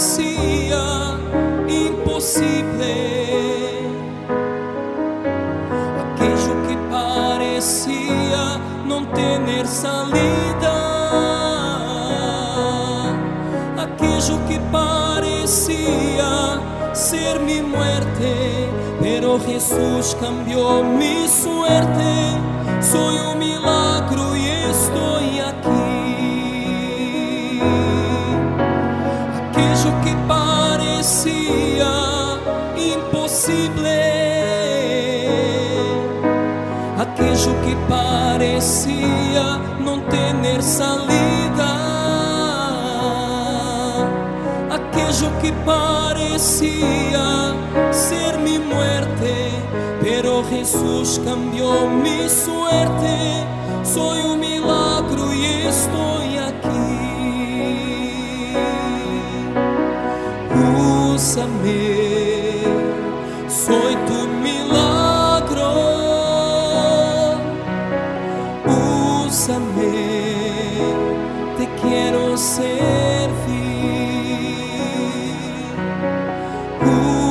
parecía imposible, aquello que parecía no tener salida, aquello que parecía ser mi muerte, pero Jesús cambió mi suerte. Soy un milagro y estoy aquí. Aquello que parecía imposible, aquello que parecía no tener salida, aquello que parecía ser mi muerte, pero Jesús cambió mi suerte. Soy un milagro y estoy aquí. Úsame, soy tu milagro. Úsame, te quiero servir.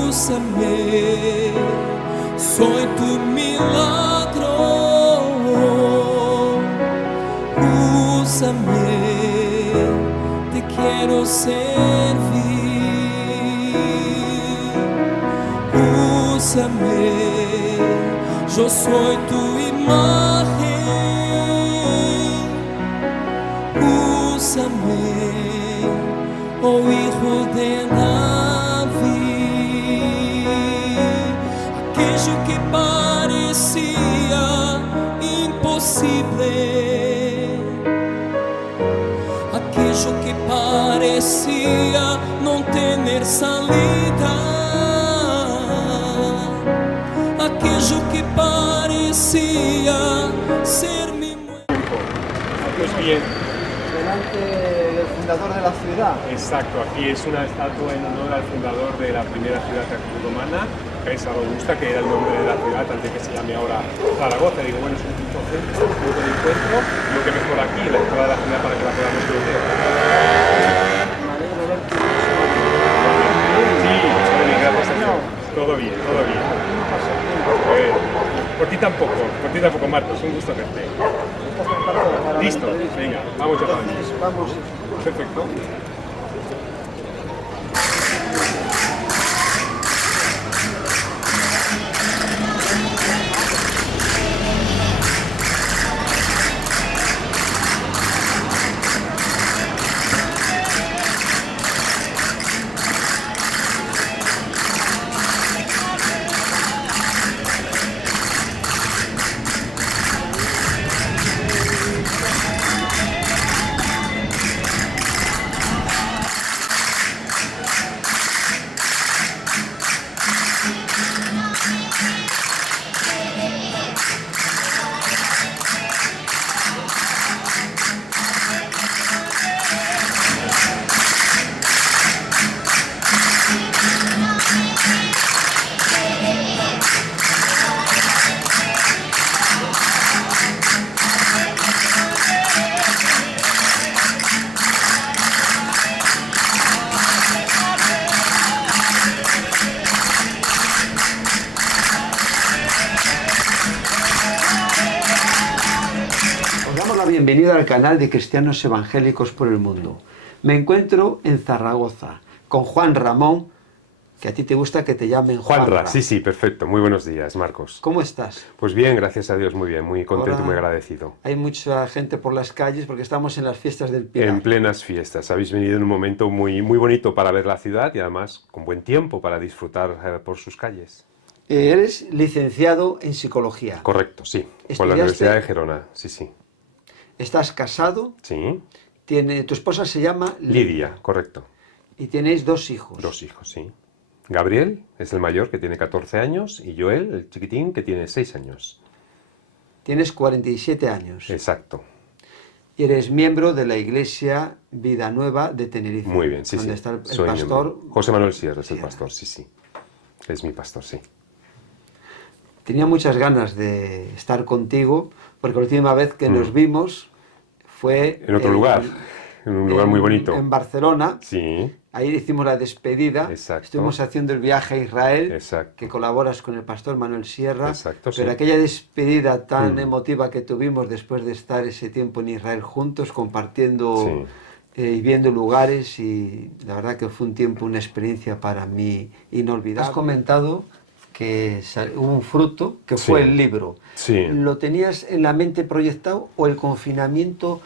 Úsame, soy tu milagro. Úsame, te quiero servir. Úsame, yo soy tu imagen. Úsame, oh Hijo de David. Aquello que parecía imposible, aquello que parecía no tener salida, aquello que parecía ser mi muerte. Pues bien. Delante del fundador de la ciudad. Exacto, aquí es una estatua en honor al fundador de la primera ciudad romana, Caesar Augusta, que era el nombre de la ciudad antes que se llame ahora Zaragoza. Digo, bueno, es un punto centro, un punto de encuentro, lo que mejor aquí, la entrada de la ciudad para que la podamos conocer. Me alegro ver que Sí, gracias a Dios. Todo bien, todo bien. Por ti tampoco, Marcos, un gusto verte. Listo, venga, vamos ya para allí. Vamos. Perfecto. Bienvenido al canal de Cristianos Evangélicos por el Mundo. Me encuentro en Zaragoza con Juan Ramón, que a ti te gusta que te llamen Juanra. Sí, perfecto. Muy buenos días, Marcos. ¿Cómo estás? Pues bien, gracias a Dios, muy bien, muy contento Ahora y muy agradecido. hay mucha gente por las calles porque estamos en las fiestas del Pilar. En plenas fiestas. Habéis venido en un momento muy bonito para ver la ciudad y además con buen tiempo para disfrutar por sus calles. Eres licenciado en psicología. Correcto, sí. Por la Universidad de Gerona, sí. ¿Estás casado? Sí. Tu esposa se llama Lidia, correcto. Y tenéis 2 hijos. 2 hijos, sí. Gabriel es el mayor, que tiene 14 años, y Joel, el chiquitín, que tiene 6 años. Tienes 47 años. Exacto. Y eres miembro de la Iglesia Vida Nueva de Tenerife. Muy bien, sí. Donde está el Soy pastor miembro. José Manuel Sierra es el pastor, sí. Es mi pastor, sí. Tenía muchas ganas de estar contigo, porque la última vez que nos vimos fue... En otro lugar. en un lugar muy bonito. En Barcelona. Sí, Ahí hicimos la despedida. Exacto. Estuvimos haciendo el viaje a Israel, Exacto. que colaboras con el pastor Manuel Sierra. Exacto, Pero sí. aquella despedida tan emotiva que tuvimos después de estar ese tiempo en Israel juntos, compartiendo y viendo lugares, y la verdad que fue un tiempo, una experiencia para mí inolvidable. Has comentado que hubo un fruto que fue el libro. Sí. ¿Lo tenías en la mente proyectado o el confinamiento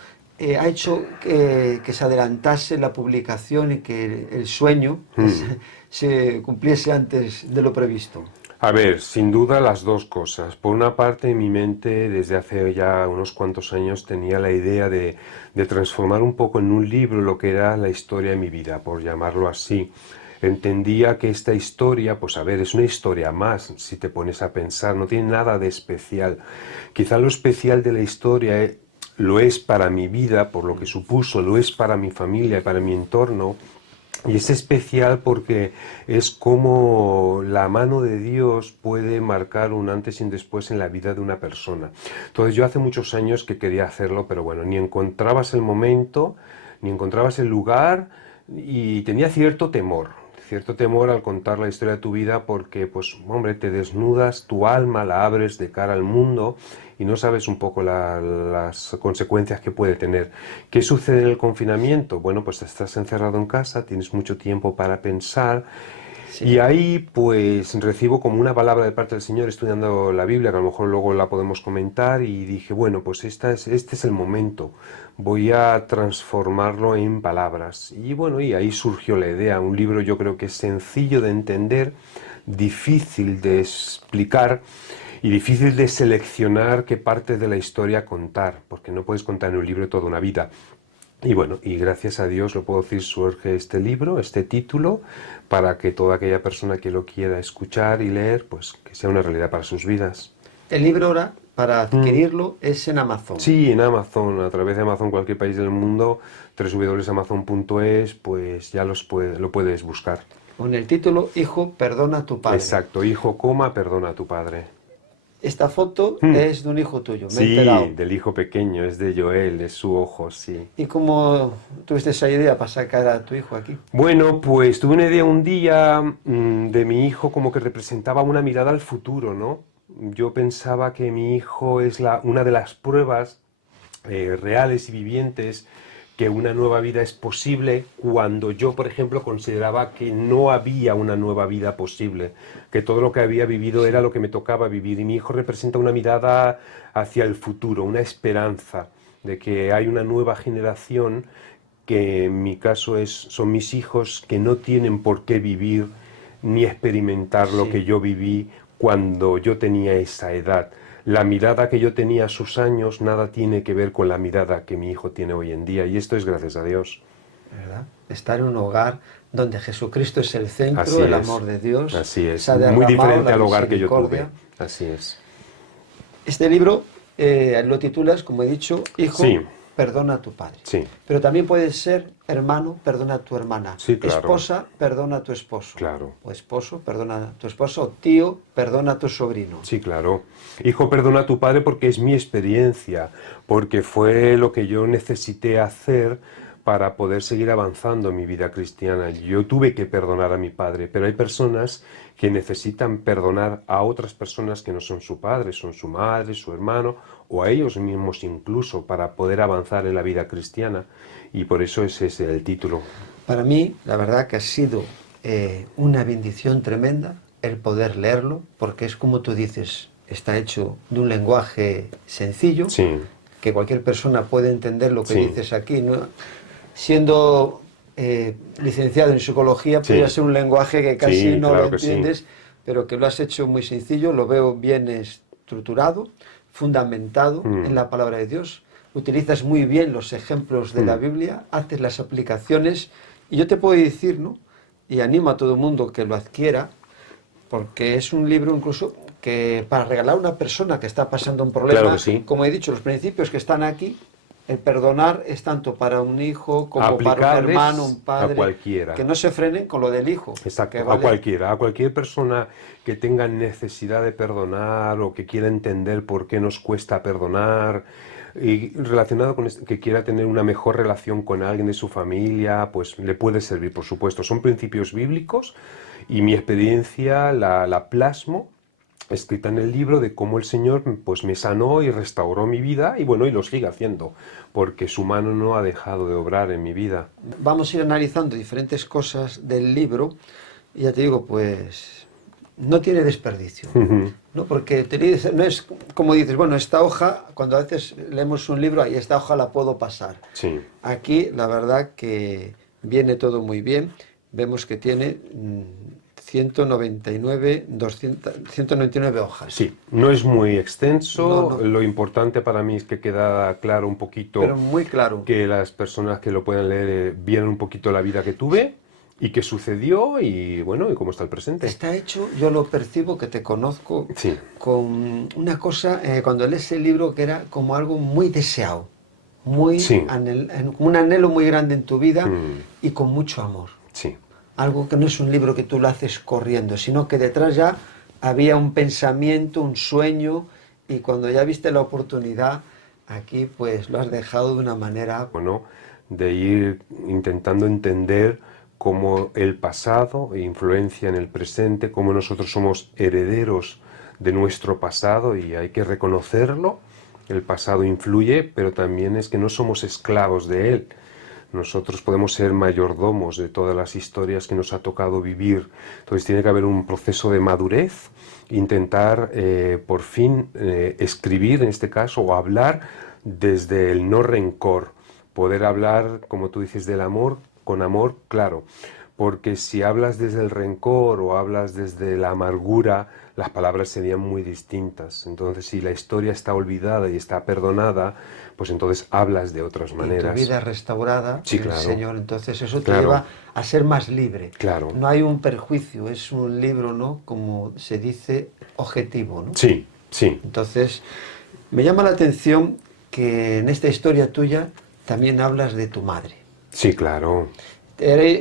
ha hecho que se adelantase la publicación y que el sueño se cumpliese antes de lo previsto? A ver, sin duda las dos cosas. Por una parte, en mi mente, desde hace ya unos cuantos años, tenía la idea de transformar un poco en un libro lo que era la historia de mi vida, por llamarlo así. Entendía que esta historia, pues a ver, es una historia más, si te pones a pensar, no tiene nada de especial. Quizá lo especial de la historia lo es para mi vida, por lo que supuso, lo es para mi familia y para mi entorno. Y es especial porque es como la mano de Dios puede marcar un antes y un después en la vida de una persona. Entonces yo hace muchos años que quería hacerlo, pero bueno, ni encontrabas el momento, ni encontrabas el lugar y tenía cierto temor al contar la historia de tu vida porque, pues, hombre, te desnudas tu alma, la abres de cara al mundo y no sabes un poco las consecuencias que puede tener. ¿Qué sucede en el confinamiento? Bueno, pues estás encerrado en casa, tienes mucho tiempo para pensar. Sí. Y ahí pues recibo como una palabra de parte del Señor estudiando la Biblia, que a lo mejor luego la podemos comentar, y dije, bueno, pues este es el momento, voy a transformarlo en palabras. Y bueno, y ahí surgió la idea, un libro yo creo que es sencillo de entender, difícil de explicar y difícil de seleccionar qué parte de la historia contar, porque no puedes contar en un libro toda una vida. Y bueno, y gracias a Dios lo puedo decir, surge este libro, este título, para que toda aquella persona que lo quiera escuchar y leer, pues que sea una realidad para sus vidas. El libro ahora, para adquirirlo, es en Amazon. Sí, en Amazon, a través de Amazon, cualquier país del mundo, www.amazon.es, pues ya lo puedes buscar. Con el título, Hijo, perdona a tu padre. Exacto, hijo, perdona a tu padre. Esta foto es de un hijo tuyo, me he Sí, enterado. del hijo pequeño, es de Joel, de su ojo, sí. ¿Y cómo tuviste esa idea para sacar a tu hijo aquí? Bueno, pues tuve una idea un día de mi hijo como que representaba una mirada al futuro, ¿no? Yo pensaba que mi hijo es una de las pruebas reales y vivientes que una nueva vida es posible cuando yo, por ejemplo, consideraba que no había una nueva vida posible, que todo lo que había vivido era lo que me tocaba vivir. Y mi hijo representa una mirada hacia el futuro, una esperanza de que hay una nueva generación que en mi caso son mis hijos, que no tienen por qué vivir ni experimentar lo que yo viví cuando yo tenía esa edad. La mirada que yo tenía a sus años nada tiene que ver con la mirada que mi hijo tiene hoy en día, y esto es gracias a Dios. ¿Verdad? Estar en un hogar donde Jesucristo es el centro, Así el es. amor de Dios. Así es, muy diferente al hogar que yo tuve. misericordia. Así es. Este libro lo titulas, como he dicho, Hijo, Sí. perdona a tu padre. Sí. Pero también puede ser hermano, perdona a tu hermana. Sí, claro. Esposa, perdona a tu esposo. Claro. O esposo, perdona a tu esposo. O tío, perdona a tu sobrino. Sí, claro. Hijo, perdona a tu padre porque es mi experiencia, porque fue lo que yo necesité hacer para poder seguir avanzando en mi vida cristiana. Yo tuve que perdonar a mi padre, pero hay personas que necesitan perdonar a otras personas que no son su padre, son su madre, su hermano, o a ellos mismos incluso, para poder avanzar en la vida cristiana. Y por eso ese es el título. Para mí, la verdad que ha sido una bendición tremenda el poder leerlo, porque es como tú dices, está hecho de un lenguaje sencillo, Sí. que cualquier persona puede entender lo que Sí. dices aquí, ¿no? Siendo licenciado en psicología, Sí. podría ser un lenguaje que casi Sí, no claro lo que sí. entiendes, pero que lo has hecho muy sencillo, lo veo bien estructurado, fundamentado en la palabra de Dios. Utilizas muy bien los ejemplos de la Biblia, haces las aplicaciones, y yo te puedo decir, ¿no? Y animo a todo el mundo que lo adquiera, porque es un libro incluso que para regalar a una persona que está pasando un problema, Claro que sí. como he dicho, los principios que están aquí, el perdonar es tanto para un hijo como para un Aplicables hermano, un padre, a cualquiera. que no se frenen con lo del hijo. Exacto, que vale. a cualquier persona que tenga necesidad de perdonar o que quiera entender por qué nos cuesta perdonar, Y relacionado con que quiera tener una mejor relación con alguien de su familia, pues le puede servir, por supuesto. Son principios bíblicos y mi experiencia la plasmo escrita en el libro de cómo el Señor pues me sanó y restauró mi vida y bueno, y lo sigue haciendo, porque su mano no ha dejado de obrar en mi vida. Vamos a ir analizando diferentes cosas del libro y ya te digo, pues no tiene desperdicio, ¿no? Porque no es como dices, bueno, esta hoja, cuando a veces leemos un libro, ahí esta hoja la puedo pasar. Sí. Aquí la verdad que viene todo muy bien, vemos que tiene 199 hojas. Sí, no es muy extenso, No, no. Lo importante para mí es que queda claro un poquito, Pero muy claro. que las personas que lo puedan leer vieran un poquito la vida que tuve y qué sucedió y bueno, y cómo está el presente. Está hecho, yo lo percibo, que te conozco, Sí. con una cosa, cuando lees el libro, que era como algo muy deseado, muy Sí. un anhelo muy grande en tu vida Mm. y con mucho amor. Sí. Algo que no es un libro que tú lo haces corriendo, sino que detrás ya había un pensamiento, un sueño, y cuando ya viste la oportunidad, aquí pues lo has dejado de una manera... Bueno, de ir intentando entender cómo el pasado influencia en el presente, cómo nosotros somos herederos de nuestro pasado y hay que reconocerlo. El pasado influye, pero también es que no somos esclavos de él. Nosotros podemos ser mayordomos de todas las historias que nos ha tocado vivir. Entonces tiene que haber un proceso de madurez, intentar por fin escribir, en este caso, o hablar desde el no rencor. Poder hablar, como tú dices, del amor, con amor, claro. Porque si hablas desde el rencor o hablas desde la amargura, las palabras serían muy distintas. Entonces, si la historia está olvidada y está perdonada, pues entonces hablas de otras maneras. Y tu vida restaurada, Sí, el claro. Señor, entonces eso te Claro. lleva a ser más libre. Claro. No hay un perjuicio, es un libro, ¿no? Como se dice, objetivo, ¿no? Sí, sí. Entonces, me llama la atención que en esta historia tuya también hablas de tu madre. Sí, claro.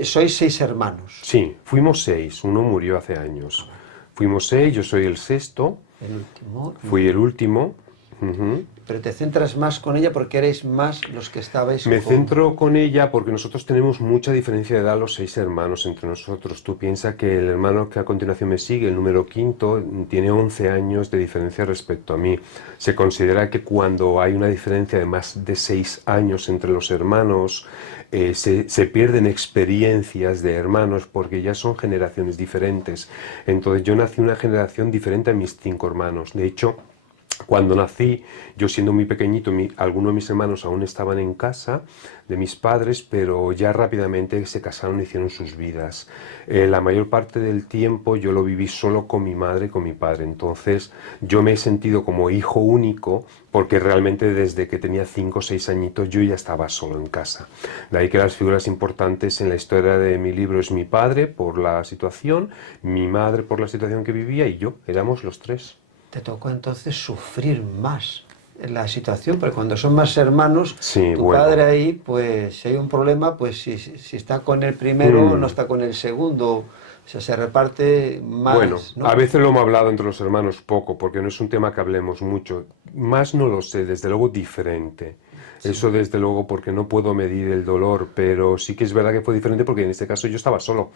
Sois 6 hermanos. Sí, fuimos 6, uno murió hace años. Fuimos 6, yo soy el sexto, El último. fui el último. Ujú. Pero te centras más con ella porque erais más los que estabais Me con... centro con ella porque nosotros tenemos mucha diferencia de edad, los 6 hermanos entre nosotros. Tú piensas que el hermano que a continuación me sigue, el número quinto, tiene 11 años de diferencia respecto a mí. Se considera que cuando hay una diferencia de más de 6 años entre los hermanos, se pierden experiencias de hermanos porque ya son generaciones diferentes. Entonces yo nací una generación diferente a mis 5 hermanos. De hecho, cuando nací, yo siendo muy pequeñito, algunos de mis hermanos aún estaban en casa de mis padres, pero ya rápidamente se casaron y hicieron sus vidas. La mayor parte del tiempo yo lo viví solo con mi madre y con mi padre. Entonces yo me he sentido como hijo único porque realmente desde que tenía 5 o 6 añitos yo ya estaba solo en casa. De ahí que las figuras importantes en la historia de mi libro es mi padre por la situación, mi madre por la situación que vivía y yo, éramos los 3. Te tocó entonces sufrir más en la situación, porque cuando son más hermanos, Sí, tu bueno. padre ahí, pues si hay un problema, pues si está con el primero, no está con el segundo, o sea, se reparte más, Bueno, ¿no? a veces lo hemos hablado entre los hermanos poco, porque no es un tema que hablemos mucho. Más no lo sé, desde luego diferente. Eso desde luego porque no puedo medir el dolor, pero sí que es verdad que fue diferente porque en este caso yo estaba solo.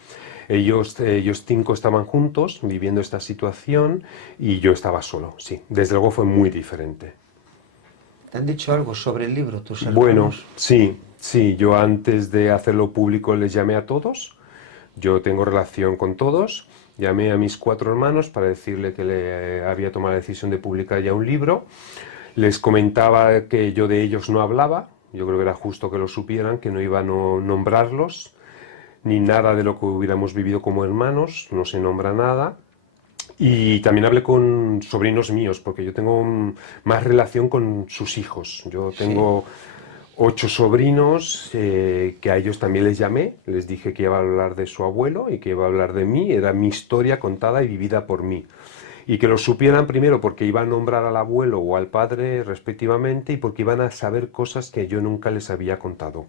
Ellos 5 estaban juntos viviendo esta situación y yo estaba solo, sí. Desde luego fue muy diferente. ¿Te han dicho algo sobre el libro, tus hermanos? Bueno, sí, yo antes de hacerlo público les llamé a todos, yo tengo relación con todos, llamé a mis 4 hermanos para decirle que le había tomado la decisión de publicar ya un libro, les comentaba que yo de ellos no hablaba, yo creo que era justo que lo supieran, que no iba a nombrarlos, ni nada de lo que hubiéramos vivido como hermanos, no se nombra nada. Y también hablé con sobrinos míos, porque yo tengo más relación con sus hijos. Yo tengo 8 sobrinos que a ellos también les llamé, les dije que iba a hablar de su abuelo y que iba a hablar de mí, era mi historia contada y vivida por mí. Y que lo supieran primero porque iba a nombrar al abuelo o al padre respectivamente y porque iban a saber cosas que yo nunca les había contado.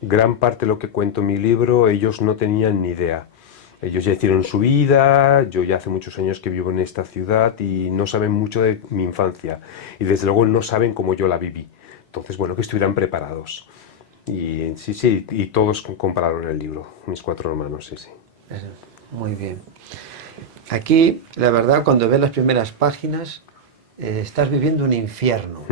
Gran parte de lo que cuento en mi libro ellos no tenían ni idea. Ellos ya hicieron su vida, yo ya hace muchos años que vivo en esta ciudad y no saben mucho de mi infancia. Y desde luego no saben cómo yo la viví. Entonces, bueno, que estuvieran preparados. Y sí, y todos compraron el libro, mis 4 hermanos, sí. Muy bien. Aquí, la verdad, cuando ves las primeras páginas, estás viviendo un infierno.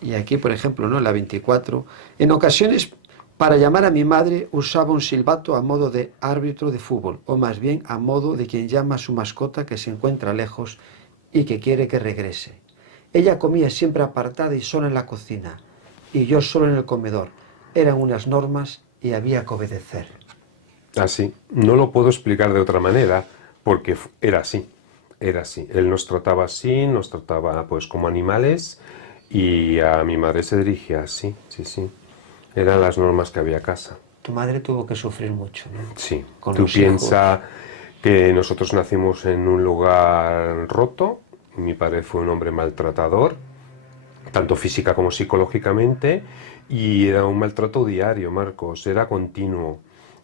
Y aquí, por ejemplo, ¿no? La 24, en ocasiones, para llamar a mi madre, usaba un silbato a modo de árbitro de fútbol, o más bien a modo de quien llama a su mascota que se encuentra lejos y que quiere que regrese. Ella comía siempre apartada y sola en la cocina, y yo solo en el comedor. Eran unas normas y había que obedecer. Así, no lo puedo explicar de otra manera, porque era así. Él nos trataba así, nos trataba pues como animales, y a mi madre se dirigía así, sí. Eran las normas que había en casa. Tu madre tuvo que sufrir mucho, ¿no? Sí. Con Tú los piensas que nosotros nacimos en un lugar roto, mi padre fue un hombre maltratador, tanto física como psicológicamente, y era un maltrato diario, Marcos, era continuo.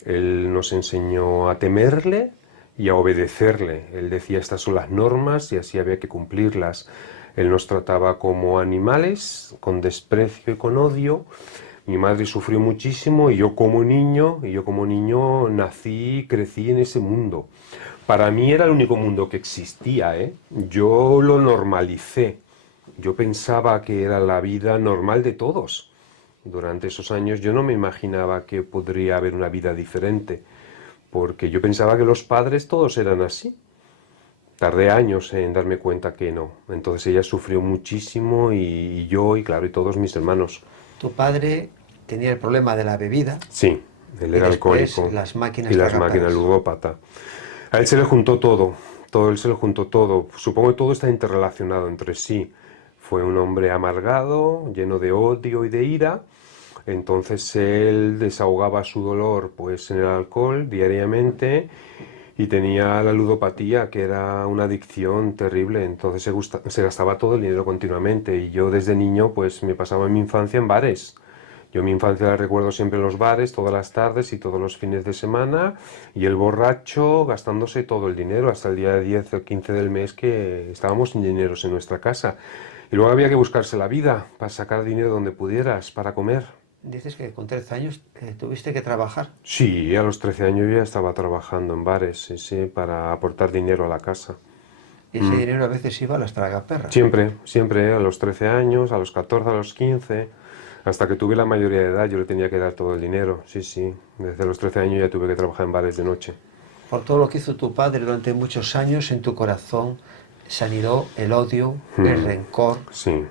Él nos enseñó a temerle y a obedecerle. Él decía, estas son las normas y así había que cumplirlas. Él nos trataba como animales, con desprecio y con odio. Mi madre sufrió muchísimo y yo como niño nací y crecí en ese mundo. Para mí era el único mundo que existía, ¿eh? Yo lo normalicé. Yo pensaba que era la vida normal de todos. Durante esos años yo no me imaginaba que podría haber una vida diferente, porque yo pensaba que los padres todos eran así. Tardé años en darme cuenta que no. Entonces ella sufrió muchísimo y yo, y claro, y todos mis hermanos. Tu padre tenía el problema de la bebida. Sí, él era alcohólico. Las máquinas y las tragaperras. máquinas ludópata. A él se le juntó todo, él se le juntó todo. Supongo que todo está interrelacionado entre sí. Fue un hombre amargado, lleno de odio y de ira. Entonces él desahogaba su dolor pues en el alcohol diariamente y tenía la ludopatía, que era una adicción terrible. Entonces se gastaba todo el dinero continuamente y yo desde niño pues me pasaba mi infancia en bares. Yo mi infancia la recuerdo siempre en los bares, todas las tardes y todos los fines de semana, y el borracho gastándose todo el dinero hasta el día 10 o 15 del mes que estábamos sin dinero en nuestra casa. Y luego había que buscarse la vida para sacar dinero donde pudieras, para comer. Dices que con 13 años tuviste que trabajar. Sí, a los 13 años ya estaba trabajando en bares, sí, para aportar dinero a la casa. Y ese dinero a veces iba a las tragaperras. Siempre, a los 13 años, a los 14, a los 15, hasta que tuve la mayoría de edad yo le tenía que dar todo el dinero, sí. Desde los 13 años ya tuve que trabajar en bares de noche. Por todo lo que hizo tu padre durante muchos años, en tu corazón se anidó el odio, el rencor. Sí.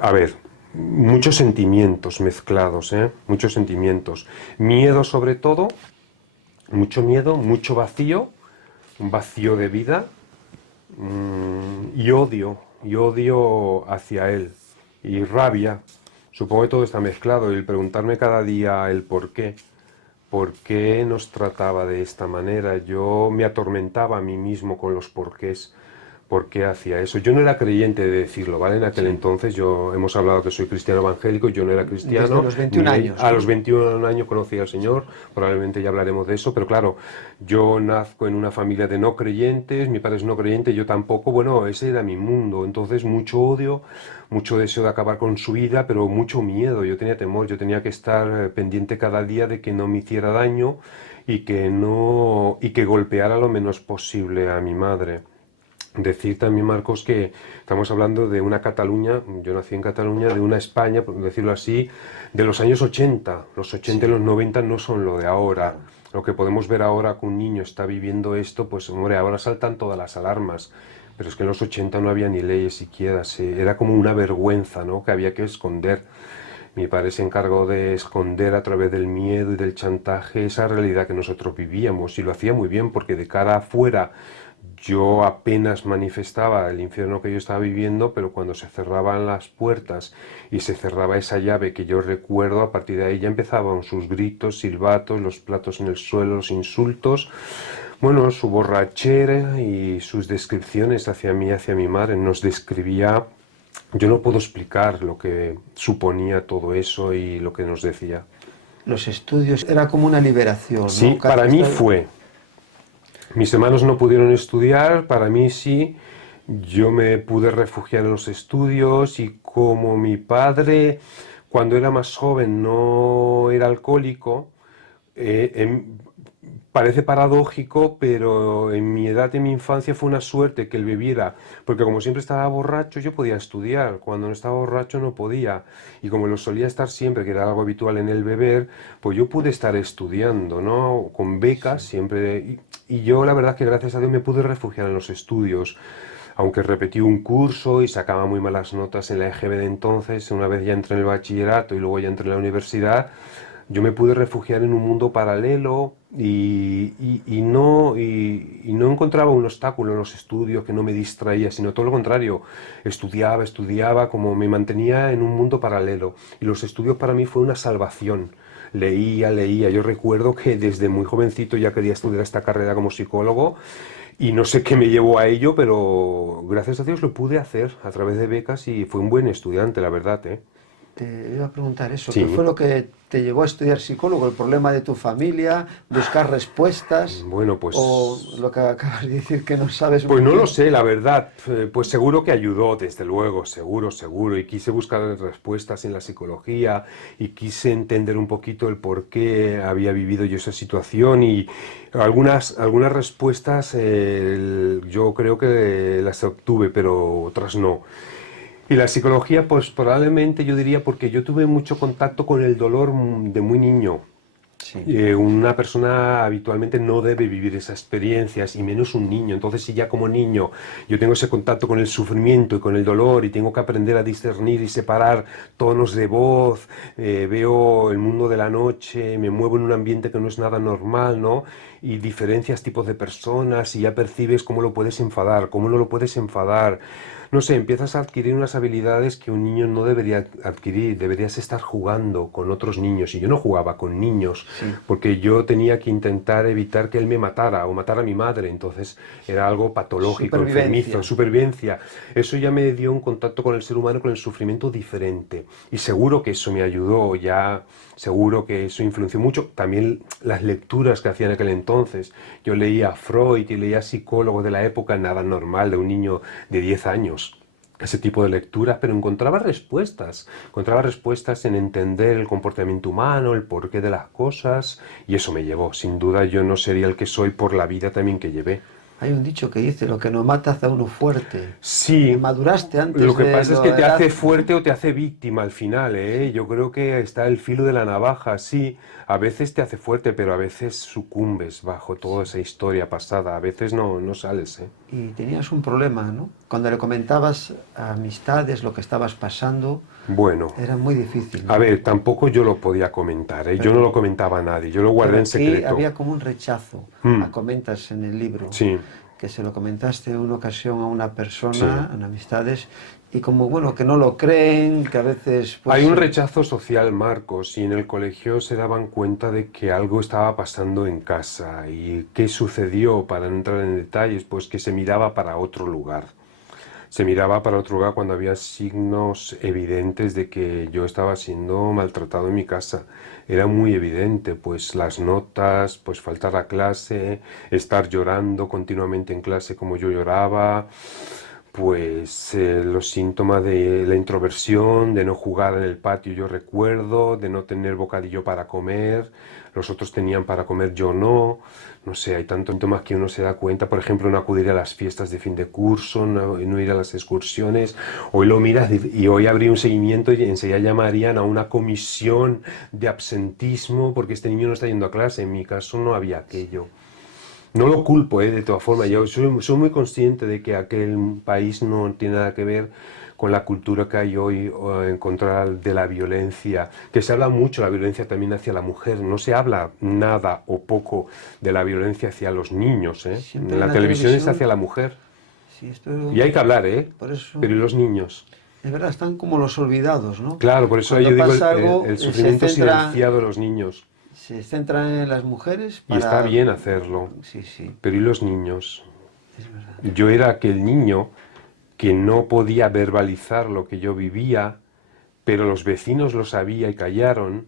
A ver, muchos sentimientos mezclados, muchos sentimientos. Miedo sobre todo, mucho miedo, mucho vacío, un vacío de vida, y odio hacia él, y rabia. Supongo que todo está mezclado, y el preguntarme cada día el por qué nos trataba de esta manera. Yo me atormentaba a mí mismo con los porqués. ¿Por qué hacía eso? Yo no era creyente de decirlo, ¿vale? En aquel entonces hemos hablado que soy cristiano evangélico, yo no era cristiano. Desde los 21 años. A los 21 años conocí al Señor, probablemente ya hablaremos de eso, pero claro, yo nazco en una familia de no creyentes, mi padre es no creyente, yo tampoco, bueno, ese era mi mundo, entonces mucho odio, mucho deseo de acabar con su vida, pero mucho miedo, yo tenía temor, yo tenía que estar pendiente cada día de que no me hiciera daño y que golpeara lo menos posible a mi madre. Decir también, Marcos, que estamos hablando de una Cataluña, yo nací en Cataluña, de una España, por decirlo así, de los años 80. Los 80 y los 90 no son lo de ahora. Lo que podemos ver ahora que un niño está viviendo esto, pues hombre, ahora saltan todas las alarmas. Pero es que en los 80 no había ni leyes siquiera, era como una vergüenza, ¿no?, que había que esconder. Mi padre se encargó de esconder a través del miedo y del chantaje esa realidad que nosotros vivíamos, y lo hacía muy bien, porque de cara afuera yo apenas manifestaba el infierno que yo estaba viviendo, pero cuando se cerraban las puertas y se cerraba esa llave que yo recuerdo, a partir de ahí ya empezaban sus gritos, silbatos, los platos en el suelo, los insultos, bueno, su borrachera y sus descripciones hacia mí, hacia mi madre. Nos describía, yo no puedo explicar lo que suponía todo eso y lo que nos decía. Los estudios era como una liberación, sí, ¿no? Para mí fue. Mis hermanos no pudieron estudiar, para mí sí. Yo me pude refugiar en los estudios, y como mi padre cuando era más joven no era alcohólico. Parece paradójico, pero en mi edad, en mi infancia, fue una suerte que él bebiera, porque como siempre estaba borracho, yo podía estudiar. Cuando no estaba borracho no podía. Y como lo solía estar siempre, que era algo habitual en el beber, pues yo pude estar estudiando, ¿no? Con becas siempre. Y yo la verdad que gracias a Dios me pude refugiar en los estudios. Aunque repetí un curso y sacaba muy malas notas en la EGB de entonces, una vez ya entré en el bachillerato y luego ya entré en la universidad, yo me pude refugiar en un mundo paralelo y no encontraba un obstáculo en los estudios que no me distraía, sino todo lo contrario, estudiaba, como me mantenía en un mundo paralelo. Y los estudios para mí fue una salvación. Leía. Yo recuerdo que desde muy jovencito ya quería estudiar esta carrera como psicólogo y no sé qué me llevó a ello, pero gracias a Dios lo pude hacer a través de becas y fue un buen estudiante, la verdad, ¿eh? Te iba a preguntar eso, Sí. ¿qué fue lo que te llevó a estudiar psicólogo? ¿El problema de tu familia? ¿Buscar respuestas? Bueno, pues... ¿O lo que acabas de decir que no sabes Pues muy no bien? lo sé, la verdad. Pues seguro que ayudó, desde luego, seguro. Y quise buscar respuestas en la psicología y quise entender un poquito el por qué había vivido yo esa situación y algunas respuestas yo creo que las obtuve, pero otras no. Y la psicología, pues probablemente yo diría porque yo tuve mucho contacto con el dolor de muy niño. Sí. Una persona habitualmente no debe vivir esas experiencias y menos un niño. Entonces, si ya como niño yo tengo ese contacto con el sufrimiento y con el dolor y tengo que aprender a discernir y separar tonos de voz, veo el mundo de la noche, me muevo en un ambiente que no es nada normal, ¿no? Y diferencias tipos de personas y ya percibes cómo lo puedes enfadar, cómo no lo puedes enfadar. No sé, empiezas a adquirir unas habilidades que un niño no debería adquirir, deberías estar jugando con otros niños. Y yo no jugaba con niños, Sí. porque yo tenía que intentar evitar que él me matara o matara a mi madre. Entonces era algo patológico, enfermizo, supervivencia. Eso ya me dio un contacto con el ser humano, con el sufrimiento diferente. Y seguro que eso me ayudó, ya seguro que eso influenció mucho. También las lecturas que hacía en aquel entonces. Yo leía a Freud y leía psicólogos de la época, nada normal de un niño de 10 años. Ese tipo de lecturas, pero encontraba respuestas en entender el comportamiento humano, el porqué de las cosas, y eso me llevó. Sin duda yo no sería el que soy por la vida también que llevé. Hay un dicho que dice, lo que no mata hace a uno fuerte. Sí, ¿Maduraste antes lo que de pasa es que la te edad? hace fuerte o te hace víctima al final, ¿eh? Yo creo que está el filo de la navaja, sí, a veces te hace fuerte, pero a veces sucumbes bajo toda esa historia pasada, a veces no sales, ¿eh? Y tenías un problema, ¿no? Cuando le comentabas a amistades lo que estabas pasando, Bueno, era muy difícil, ¿no? a ver, tampoco yo lo podía comentar, ¿eh? Yo no lo comentaba a nadie, yo lo guardé Pero en aquí secreto. había como un rechazo, comentas en el libro, Sí. que se lo comentaste en una ocasión a una persona, Sí. en amistades, y como, bueno, que no lo creen, que a veces... pues, Hay un rechazo social, Marcos, y en el colegio se daban cuenta de que algo estaba pasando en casa. ¿Y qué sucedió? Para no entrar en detalles, pues que se miraba para otro lugar. Se miraba para otro lugar cuando había signos evidentes de que yo estaba siendo maltratado en mi casa. Era muy evidente, pues las notas, pues faltar a clase, estar llorando continuamente en clase como yo lloraba, pues los síntomas de la introversión, de no jugar en el patio, yo recuerdo, de no tener bocadillo para comer, los otros tenían para comer, yo no sé, hay tantos síntomas que uno se da cuenta, por ejemplo, no acudir a las fiestas de fin de curso, no ir a las excursiones, hoy lo miras y hoy habría un seguimiento y enseguida llamarían a una comisión de absentismo porque este niño no está yendo a clase, en mi caso no había aquello. No lo culpo, de todas formas. Yo soy muy consciente de que aquel país no tiene nada que ver con la cultura que hay hoy en contra de la violencia, que se habla mucho de la violencia también hacia la mujer. No se habla nada o poco de la violencia hacia los niños, ¿eh? Siempre En la en la televisión es televisión- hacia la mujer. Sí, esto, Y hay que hablar, ¿eh? por eso, Pero ¿y los niños? es verdad, están como los olvidados, ¿no? Claro, por eso Cuando yo digo pasa algo, el se sufrimiento centra- silenciado de los niños. Se centran en las mujeres Y para... está bien hacerlo. Sí, sí, Pero ¿y los niños? es verdad. Yo era aquel niño que no podía verbalizar lo que yo vivía, pero los vecinos lo sabían y callaron.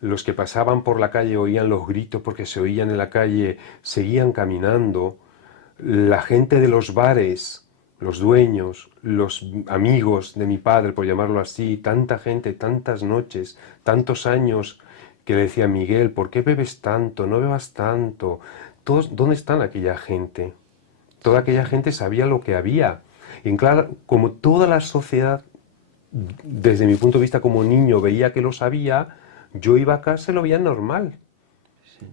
Los que pasaban por la calle oían los gritos porque se oían en la calle, seguían caminando. La gente de los bares los dueños, los amigos de mi padre, por llamarlo así, tanta gente, tantas noches, tantos años que le decía Miguel, ¿por qué bebes tanto? No bebas tanto. Todos, ¿dónde están aquella gente? Toda aquella gente sabía lo que había. Y claro, como toda la sociedad, desde mi punto de vista como niño, veía que lo sabía, yo iba a casa y lo veía normal.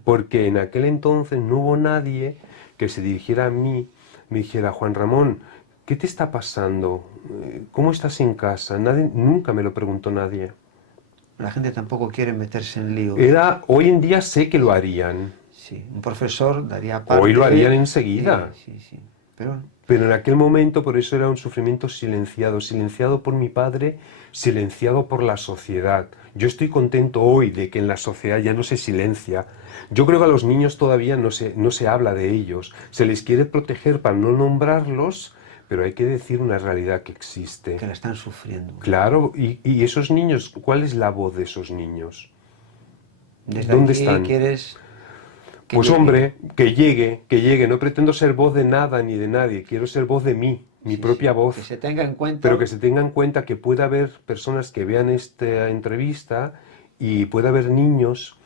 Porque en aquel entonces no hubo nadie que se dirigiera a mí, me dijera, Juan Ramón, ¿qué te está pasando? ¿Cómo estás en casa? Nunca me lo preguntó nadie. La gente tampoco quiere meterse en líos. Hoy en día sé que lo harían. Sí, un profesor daría parte. Hoy lo harían enseguida. Sí, sí. Pero en aquel momento, por eso era un sufrimiento silenciado, silenciado por mi padre, silenciado por la sociedad. Yo estoy contento hoy de que en la sociedad ya no se silencia. Yo creo que a los niños todavía no se habla de ellos. Se les quiere proteger para no nombrarlos, pero hay que decir una realidad que existe. Que la están sufriendo. Claro, y esos niños, ¿cuál es la voz de esos niños? Desde ¿Dónde aquí están? quieres que Pues llegue. hombre, que llegue. No pretendo ser voz de nada ni de nadie, quiero ser voz de mí, mi propia voz. Que se tenga en cuenta. Pero que se tenga en cuenta que puede haber personas que vean esta entrevista y puede haber niños,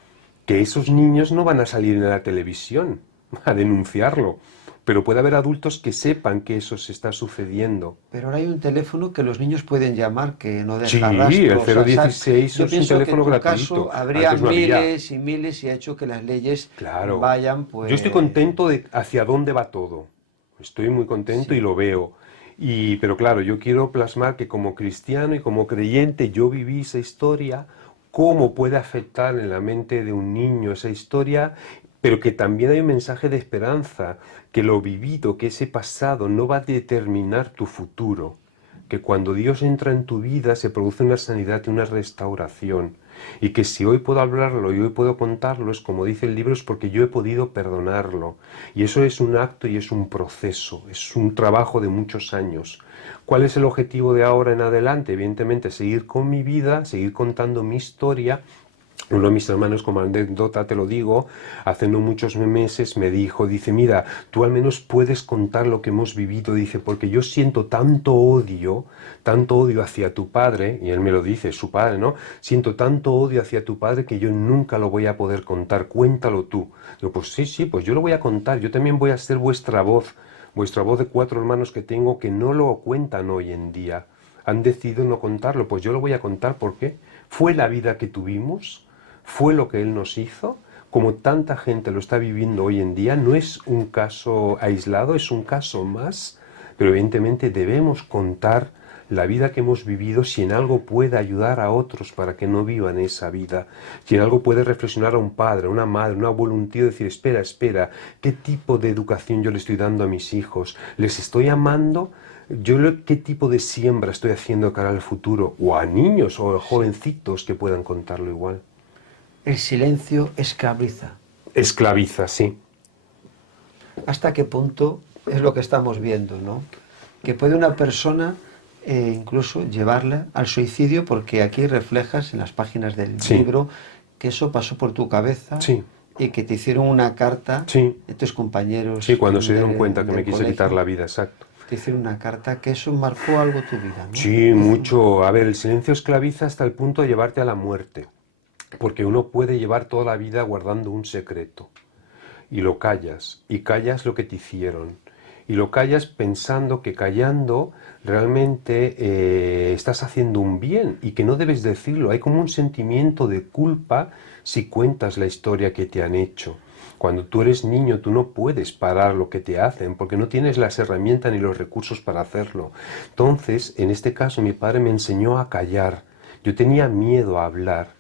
que esos niños no van a salir en la televisión a denunciarlo. Pero puede haber adultos que sepan que eso se está sucediendo. Pero ahora hay un teléfono que los niños pueden llamar que no deja Sí, rastros. el 016 yo es un pienso teléfono que en tu gratuito. caso habría Antes no había. miles y miles y ha hecho que las leyes Claro. vayan pues... Yo estoy contento de hacia dónde va todo. Estoy muy contento Sí. y lo veo. Pero claro, yo quiero plasmar que como cristiano y como creyente yo viví esa historia, cómo puede afectar en la mente de un niño esa historia, pero que también hay un mensaje de esperanza, que lo vivido, que ese pasado no va a determinar tu futuro, que cuando Dios entra en tu vida se produce una sanidad y una restauración, y que si hoy puedo hablarlo y hoy puedo contarlo, es como dice el libro, es porque yo he podido perdonarlo, y eso es un acto y es un proceso, es un trabajo de muchos años. ¿Cuál es el objetivo de ahora en adelante? Evidentemente seguir con mi vida, seguir contando mi historia. Uno de mis hermanos, como anécdota te lo digo, hace no muchos meses me dijo, dice, mira, tú al menos puedes contar lo que hemos vivido, dice, porque yo siento tanto odio hacia tu padre, y él me lo dice, su padre, ¿no? Siento tanto odio hacia tu padre que yo nunca lo voy a poder contar, cuéntalo tú. Digo, pues sí, pues yo lo voy a contar, yo también voy a ser vuestra voz de 4 hermanos que tengo que no lo cuentan hoy en día. Han decidido no contarlo, pues yo lo voy a contar, ¿por qué? Fue la vida que tuvimos, fue lo que Él nos hizo, como tanta gente lo está viviendo hoy en día, no es un caso aislado, es un caso más, pero evidentemente debemos contar la vida que hemos vivido, si en algo puede ayudar a otros para que no vivan esa vida, si en algo puede reflexionar a un padre, a una madre, a un abuelo, un tío, decir, espera, ¿qué tipo de educación yo le estoy dando a mis hijos? ¿Les estoy amando? ¿Qué tipo de siembra estoy haciendo cara al futuro? O a niños o a jovencitos que puedan contarlo igual. El silencio esclaviza. Esclaviza, sí. ¿Hasta qué punto es lo que estamos viendo, ¿no? Que puede una persona incluso llevarla al suicidio, porque aquí reflejas en las páginas del libro que eso pasó por tu cabeza y que te hicieron una carta de tus compañeros. Sí, cuando se dieron cuenta que me quise quitar la vida, exacto. Te hicieron una carta que eso marcó algo tu vida, ¿no? Sí, mucho. A ver, el silencio esclaviza hasta el punto de llevarte a la muerte. Porque uno puede llevar toda la vida guardando un secreto y lo callas, y callas lo que te hicieron, y lo callas pensando que callando realmente estás haciendo un bien y que no debes decirlo. Hay como un sentimiento de culpa si cuentas la historia que te han hecho. Cuando tú eres niño tú no puedes parar lo que te hacen porque no tienes las herramientas ni los recursos para hacerlo. Entonces, en este caso mi padre me enseñó a callar. Yo tenía miedo a hablar.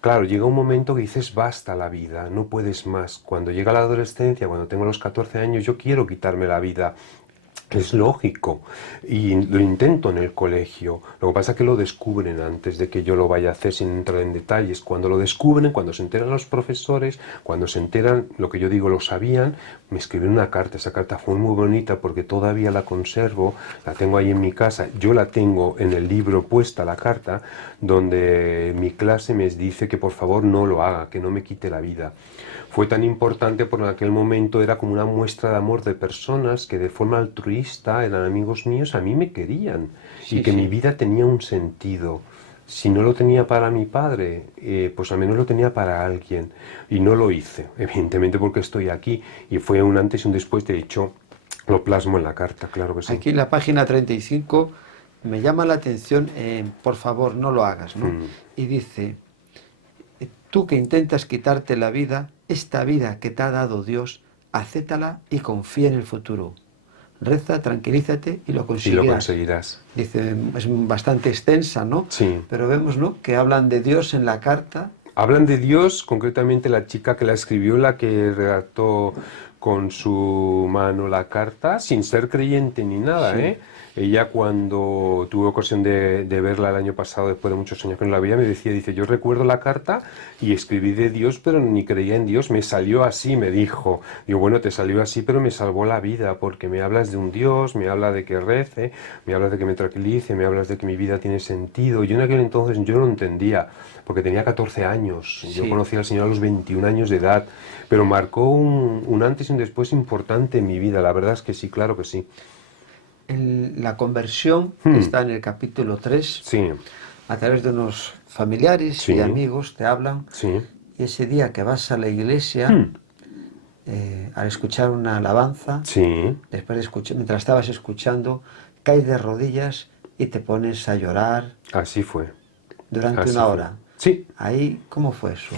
Claro, llega un momento que dices, basta la vida, no puedes más. Cuando llega la adolescencia, cuando tengo los 14 años, yo quiero quitarme la vida. Es lógico, y lo intento en el colegio. Lo que pasa es que lo descubren antes de que yo lo vaya a hacer sin entrar en detalles. Cuando lo descubren, cuando se enteran los profesores, cuando se enteran, lo que yo digo lo sabían, me escribieron una carta. Esa carta fue muy bonita porque todavía la conservo, la tengo ahí en mi casa. Yo la tengo en el libro puesta, la carta, donde mi clase me dice que por favor no lo haga, que no me quite la vida. Fue tan importante porque en aquel momento era como una muestra de amor de personas que de forma altruista vista, eran amigos míos, a mí me querían Sí, y que sí. mi vida tenía un sentido. Si no lo tenía para mi padre, pues al menos lo tenía para alguien. Y no lo hice, evidentemente porque estoy aquí. Y fue un antes y un después, de hecho, lo plasmo en la carta, claro que sí. Aquí en la página 35 me llama la atención, por favor, no lo hagas, ¿no? Mm. Y dice, tú que intentas quitarte la vida, esta vida que te ha dado Dios, acéptala y confía en el futuro. Reza, tranquilízate y lo Y lo conseguirás. conseguirás. Dice, es bastante extensa, ¿no? Sí. Pero vemos, ¿no?, que hablan de Dios en la carta. Hablan de Dios, concretamente la chica que la escribió, la que redactó con su mano la carta, sin ser creyente ni nada, Sí. ¿eh? Ella, cuando tuve ocasión de verla el año pasado, después de muchos años que no la veía, me decía, dice, yo recuerdo la carta y escribí de Dios, pero ni creía en Dios, me salió así, me dijo. Digo, bueno, te salió así, pero me salvó la vida, porque me hablas de un Dios, me habla de que rece, me hablas de que me tranquilice, me hablas de que mi vida tiene sentido. Yo en aquel entonces yo no lo entendía, porque tenía 14 años, yo Sí. conocí al Señor a los 21 años de edad, pero marcó un antes y un después importante en mi vida, la verdad es que sí, claro que sí. La conversión está en el capítulo 3. Sí, A través de unos familiares Sí. y amigos te hablan. sí. Y ese día que vas a la iglesia, al escuchar una alabanza, Sí, después de escuchar, mientras estabas escuchando, caes de rodillas y te pones a llorar así fue. durante Así una fue. hora. Sí. Ahí, ¿cómo fue eso?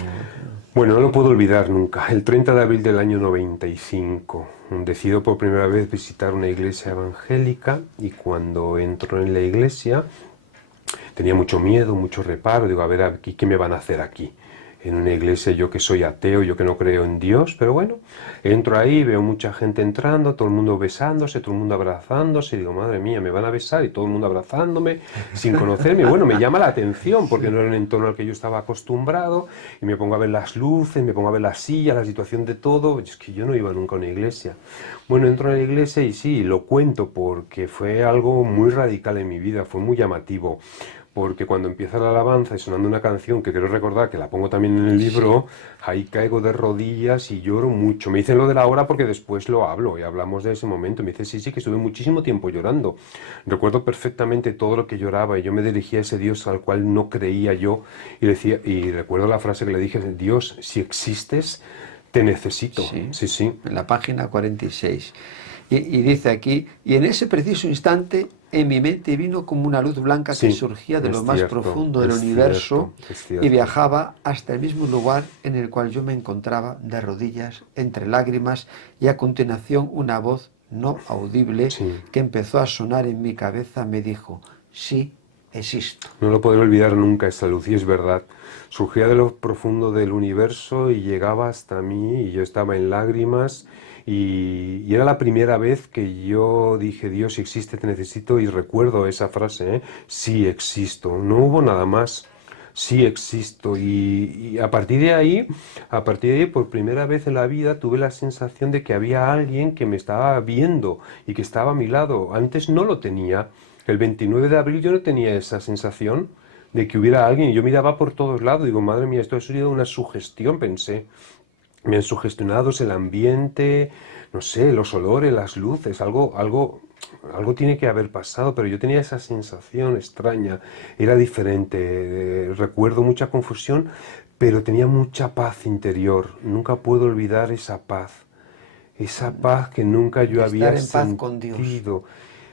Bueno, no lo puedo olvidar nunca. El 30 de abril del año 95, decido por primera vez visitar una iglesia evangélica y cuando entro en la iglesia tenía mucho miedo, mucho reparo. Digo, a ver, aquí, ¿qué me van a hacer aquí? En una iglesia, yo que soy ateo, yo que no creo en Dios, pero bueno, entro ahí, veo mucha gente entrando, todo el mundo besándose, todo el mundo abrazándose, y digo, madre mía, me van a besar y todo el mundo abrazándome, sin conocerme. Bueno, me llama la atención, porque no era un entorno al que yo estaba acostumbrado, y me pongo a ver las luces, me pongo a ver las sillas, la situación de todo, es que yo no iba nunca a una iglesia. Bueno, entro en la iglesia y sí, lo cuento porque fue algo muy radical en mi vida, fue muy llamativo. Porque cuando empieza la alabanza y sonando una canción que quiero recordar, que la pongo también en el libro, ahí caigo de rodillas y lloro mucho. Me dicen lo de la hora porque después lo hablo y hablamos de ese momento. Me dice, sí, sí, que estuve muchísimo tiempo llorando. Recuerdo perfectamente todo lo que lloraba y yo me dirigía a ese Dios al cual no creía yo y decía, y recuerdo la frase que le dije, Dios, si existes, te necesito. Sí. Sí, sí. En la página 46. Y dice aquí, y en ese preciso instante en mi mente vino como una luz blanca que Sí, surgía de es lo más cierto, profundo del es universo cierto, es cierto. y viajaba hasta el mismo lugar en el cual yo me encontraba de rodillas, entre lágrimas, y a continuación una voz no audible Sí. que empezó a sonar en mi cabeza me dijo, sí, existo. No lo podré olvidar nunca esa luz, y es verdad. Surgía de lo profundo del universo y llegaba hasta mí y yo estaba en lágrimas y era la primera vez que yo dije, Dios, si existe, te necesito, y recuerdo esa frase, ¿eh? Sí existo. No hubo nada más. Sí existo. Y a partir de ahí, por primera vez en la vida, tuve la sensación de que había alguien que me estaba viendo y que estaba a mi lado. Antes no lo tenía. El 29 de abril yo no tenía esa sensación de que hubiera alguien. Y yo miraba por todos lados. Digo, madre mía, esto ha sido una sugestión, pensé. Me han sugestionado el ambiente, no sé, los olores, las luces, algo tiene que haber pasado, pero yo tenía esa sensación extraña, era diferente, recuerdo mucha confusión, pero tenía mucha paz interior, nunca puedo olvidar esa paz que nunca yo Estar había en paz con Dios. sentido.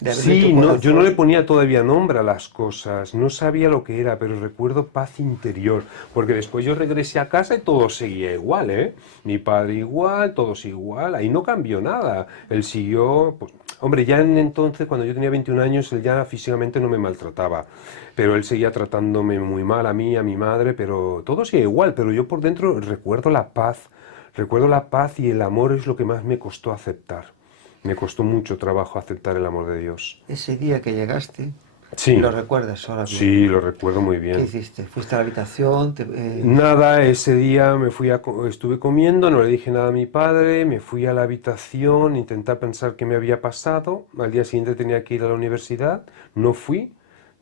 De abrirle Sí, tu no, yo no corazón. le ponía todavía nombre a las cosas, no sabía lo que era, pero recuerdo paz interior, porque después yo regresé a casa y todo seguía igual, ¿eh? Mi padre igual, todos igual, ahí no cambió nada, él siguió, pues, hombre, ya en entonces, cuando yo tenía 21 años, él ya físicamente no me maltrataba, pero él seguía tratándome muy mal a mí, a mi madre, pero todo sigue igual, pero yo por dentro recuerdo la paz y el amor es lo que más me costó aceptar. Me costó mucho trabajo aceptar el amor de Dios. Ese día que llegaste, Sí. ¿lo recuerdas ahora bien? Sí, lo recuerdo muy ¿Qué bien. hiciste? ¿Fuiste a la habitación? Nada, ese día estuve comiendo, no le dije nada a mi padre, me fui a la habitación, intenté pensar qué me había pasado, al día siguiente tenía que ir a la universidad, no fui,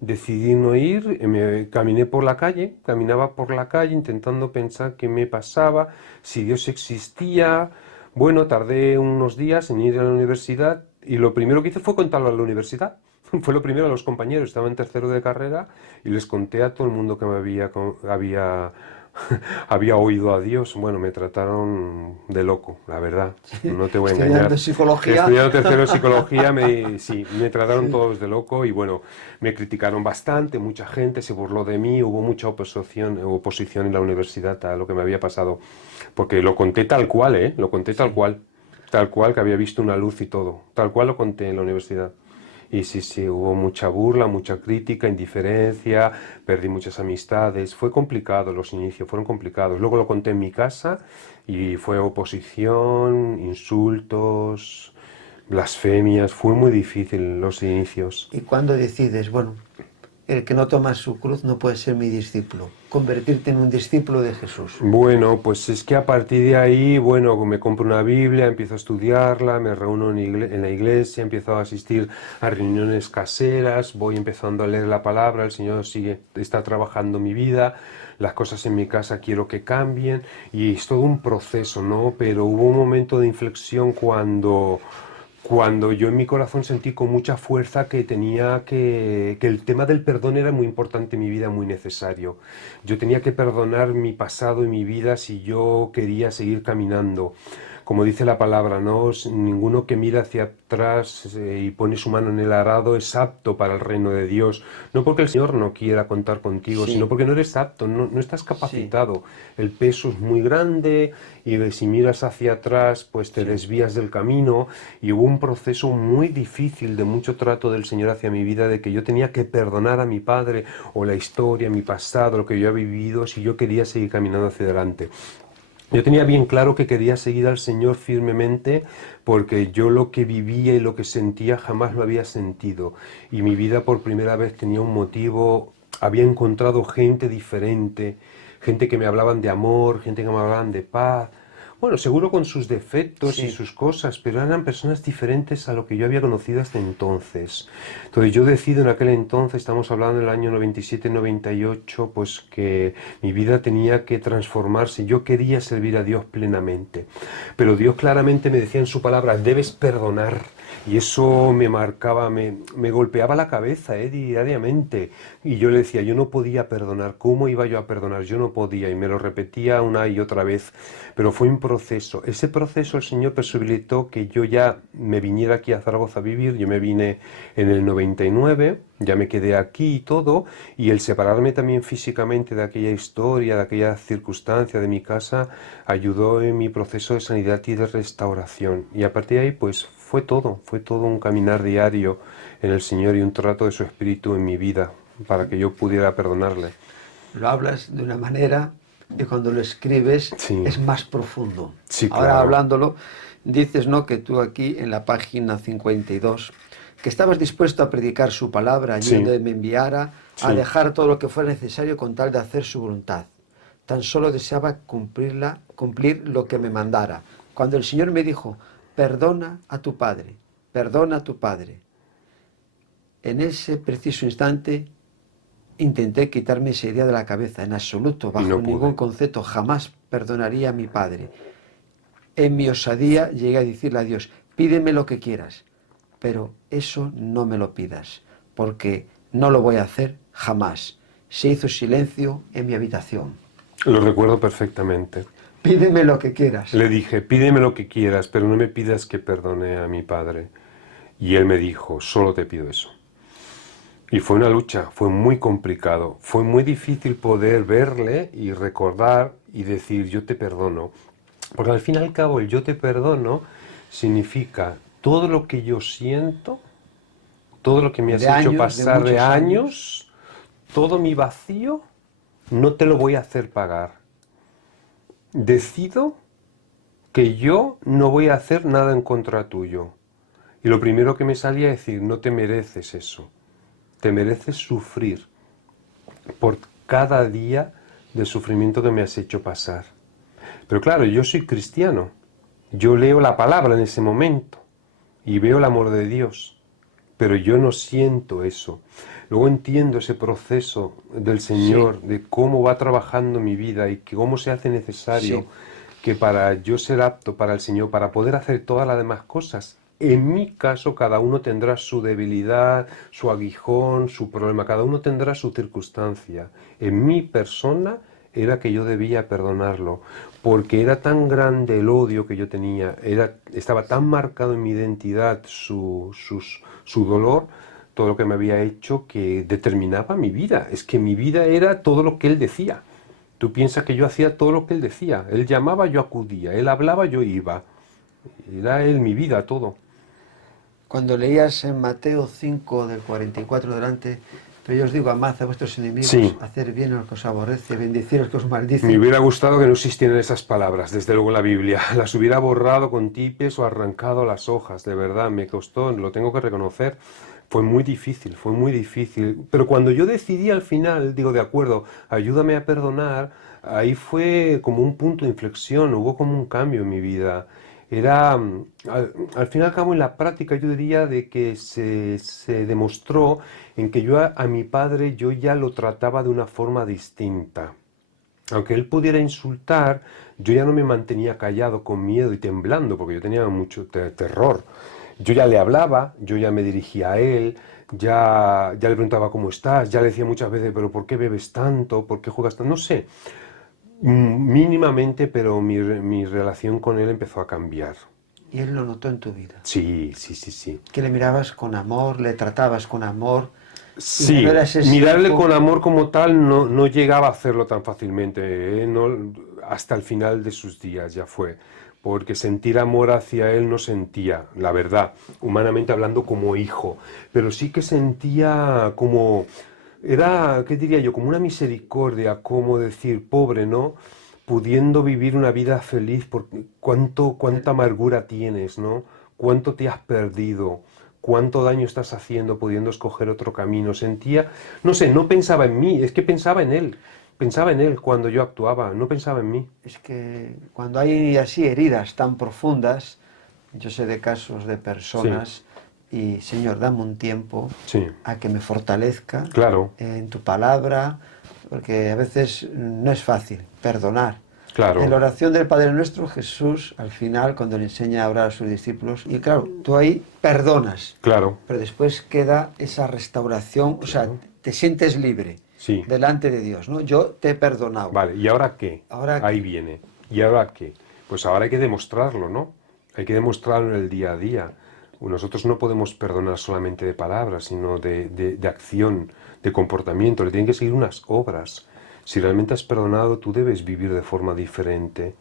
decidí no ir, caminé por la calle, caminaba por la calle intentando pensar qué me pasaba, si Dios existía. Bueno, tardé unos días en ir a la universidad Y lo primero que hice fue contarlo a la universidad. Fue lo primero a los compañeros. Estaba en tercero de carrera y les conté a todo el mundo que me había oído a Dios. Bueno, me trataron de loco, la verdad. No te voy a engañar. Estudiando psicología. Estudiando tercero de psicología, sí, me trataron todos de loco y bueno, me criticaron bastante, mucha gente se burló de mí, hubo mucha oposición en la universidad a lo que me había pasado. Porque lo conté tal cual, ¿eh? Lo conté tal cual. Tal cual, que había visto una luz y todo. Tal cual lo conté en la universidad. Y sí, hubo mucha burla, mucha crítica, indiferencia, perdí muchas amistades. Fue complicado, los inicios fueron complicados. Luego lo conté en mi casa y fue oposición, insultos, blasfemias. Fue muy difícil los inicios. ¿Y cuándo decides, bueno, el que no toma su cruz no puede ser mi discípulo, convertirte en un discípulo de Jesús? Bueno, pues es que a partir de ahí, bueno, me compro una Biblia, empiezo a estudiarla, me reúno en la iglesia, empiezo a asistir a reuniones caseras, voy empezando a leer la palabra, el Señor está trabajando mi vida, las cosas en mi casa quiero que cambien y es todo un proceso, ¿no? Pero hubo un momento de inflexión cuando yo en mi corazón sentí con mucha fuerza que que el tema del perdón era muy importante en mi vida, muy necesario. Yo tenía que perdonar mi pasado y mi vida si yo quería seguir caminando. Como dice la palabra, ¿no? Ninguno que mira hacia atrás y pone su mano en el arado es apto para el reino de Dios. No porque el Señor no quiera contar contigo, Sí. sino porque no eres apto, no estás capacitado. El peso es muy grande y si miras hacia atrás, pues te desvías del camino. Y hubo un proceso muy difícil de mucho trato del Señor hacia mi vida, de que yo tenía que perdonar a mi padre o la historia, mi pasado, lo que yo había vivido, si yo quería seguir caminando hacia adelante. Yo tenía bien claro que quería seguir al Señor firmemente porque yo lo que vivía y lo que sentía jamás lo había sentido. Y mi vida por primera vez tenía un motivo, había encontrado gente diferente, gente que me hablaban de amor, gente que me hablaban de paz. Bueno, seguro con sus defectos y sus cosas, pero eran personas diferentes a lo que yo había conocido hasta entonces. Entonces yo decido en aquel entonces, estamos hablando del año 97-98, pues que mi vida tenía que transformarse. Yo quería servir a Dios plenamente. Pero Dios claramente me decía en su palabra, debes perdonar. Y eso me marcaba, me golpeaba la cabeza diariamente. Y yo le decía, yo no podía perdonar. ¿Cómo iba yo a perdonar? Yo no podía. Y me lo repetía una y otra vez. Pero fue un proceso. Ese proceso el Señor posibilitó que yo ya me viniera aquí a Zaragoza a vivir. Yo me vine en el 99, ya me quedé aquí y todo. Y el separarme también físicamente de aquella historia, de aquella circunstancia de mi casa, ayudó en mi proceso de sanidad y de restauración. Y a partir de ahí, pues fue todo un caminar diario en el Señor y un trato de su Espíritu en mi vida para que yo pudiera perdonarle. Lo hablas de una manera y cuando lo escribes es más profundo. Sí, Ahora claro. hablándolo, dices, ¿no?, que tú aquí en la página 52, que estabas dispuesto a predicar su palabra allí donde me enviara, a dejar todo lo que fuera necesario con tal de hacer su voluntad. Tan solo deseaba cumplir lo que me mandara. Cuando el Señor me dijo, perdona a tu padre, perdona a tu padre. En ese preciso instante intenté quitarme esa idea de la cabeza, en absoluto, bajo ningún concepto, jamás perdonaría a mi padre. En mi osadía llegué a decirle a Dios, pídeme lo que quieras, pero eso no me lo pidas, porque no lo voy a hacer jamás. Se hizo silencio en mi habitación. Lo recuerdo perfectamente. Pídeme lo que quieras. Le dije, pídeme lo que quieras, pero no me pidas que perdone a mi padre. Y él me dijo, solo te pido eso. Y fue una lucha, fue muy complicado, fue muy difícil poder verle y recordar y decir, yo te perdono. Porque al fin y al cabo, el yo te perdono significa todo lo que yo siento, todo lo que me has hecho pasar de años, todo mi vacío, no te lo voy a hacer pagar. Decido que yo no voy a hacer nada en contra tuyo. Y lo primero que me salía es decir, no te mereces eso. Te mereces sufrir por cada día de sufrimiento que me has hecho pasar. Pero claro, yo soy cristiano. Yo leo la palabra en ese momento y veo el amor de Dios. Pero yo no siento eso. Luego entiendo ese proceso del Señor, de cómo va trabajando mi vida y cómo se hace necesario que para yo ser apto para el Señor, para poder hacer todas las demás cosas, En mi caso, cada uno tendrá su debilidad, su aguijón, su problema, cada uno tendrá su circunstancia. En mi persona era que yo debía perdonarlo, porque era tan grande el odio que yo tenía, estaba tan marcado en mi identidad su dolor, todo lo que me había hecho, que determinaba mi vida. Es que mi vida era todo lo que él decía. Tú piensas que yo hacía todo lo que él decía. Él llamaba, yo acudía. Él hablaba, yo iba. Era él mi vida, todo. Cuando leías en Mateo 5, del 44 delante, pero yo os digo, amad a vuestros enemigos, Sí. hacer bien a los que os aborrece, bendecir a los que os maldicen. Me hubiera gustado que no existieran esas palabras, desde luego en la Biblia. Las hubiera borrado con tipes o arrancado las hojas, de verdad, me costó, lo tengo que reconocer. Fue muy difícil. Pero cuando yo decidí al final, digo, de acuerdo, ayúdame a perdonar, ahí fue como un punto de inflexión, hubo como un cambio en mi vida. Era, al fin y al cabo, en la práctica yo diría de que se demostró en que yo a mi padre yo ya lo trataba de una forma distinta. Aunque él pudiera insultar, yo ya no me mantenía callado con miedo y temblando, porque yo tenía mucho terror. Yo ya le hablaba, yo ya me dirigía a él, ya le preguntaba cómo estás, ya le decía muchas veces, pero ¿por qué bebes tanto? ¿Por qué juegas tanto? No sé, mínimamente, pero mi relación con él empezó a cambiar. Y él lo notó en tu vida. Sí. Que le mirabas con amor, le tratabas con amor. Sí, no eras ese mirarle hijo- con amor como tal no llegaba a hacerlo tan fácilmente, ¿eh? No, hasta el final de sus días ya fue, porque sentir amor hacia él no sentía, la verdad, humanamente hablando como hijo, pero sí que sentía como, era, ¿qué diría yo? Como una misericordia, como decir, pobre, ¿no? Pudiendo vivir una vida feliz, porque cuánta amargura tienes, ¿no? Cuánto te has perdido, cuánto daño estás haciendo pudiendo escoger otro camino. Sentía, no sé, no pensaba en mí, es que pensaba en él cuando yo actuaba, no pensaba en mí. Es que cuando hay así heridas tan profundas, yo sé de casos de personas, y Señor, dame un tiempo Sí, a que me fortalezca claro, en tu palabra, porque a veces no es fácil perdonar. claro, En la oración del Padre Nuestro, Jesús, al final, cuando le enseña a orar a sus discípulos, y claro, tú ahí perdonas, claro, pero después queda esa restauración, o sea, te sientes libre sí. delante de Dios, ¿no? Yo te he perdonado. Vale, ¿y ahora qué? ¿Ahora Ahí qué? viene. ¿Y ahora qué? Pues ahora hay que demostrarlo, ¿no? Hay que demostrarlo en el día a día. Nosotros no podemos perdonar solamente de palabras, sino de acción, de comportamiento. Le tienen que seguir unas obras. Si realmente has perdonado, tú debes vivir de forma diferente.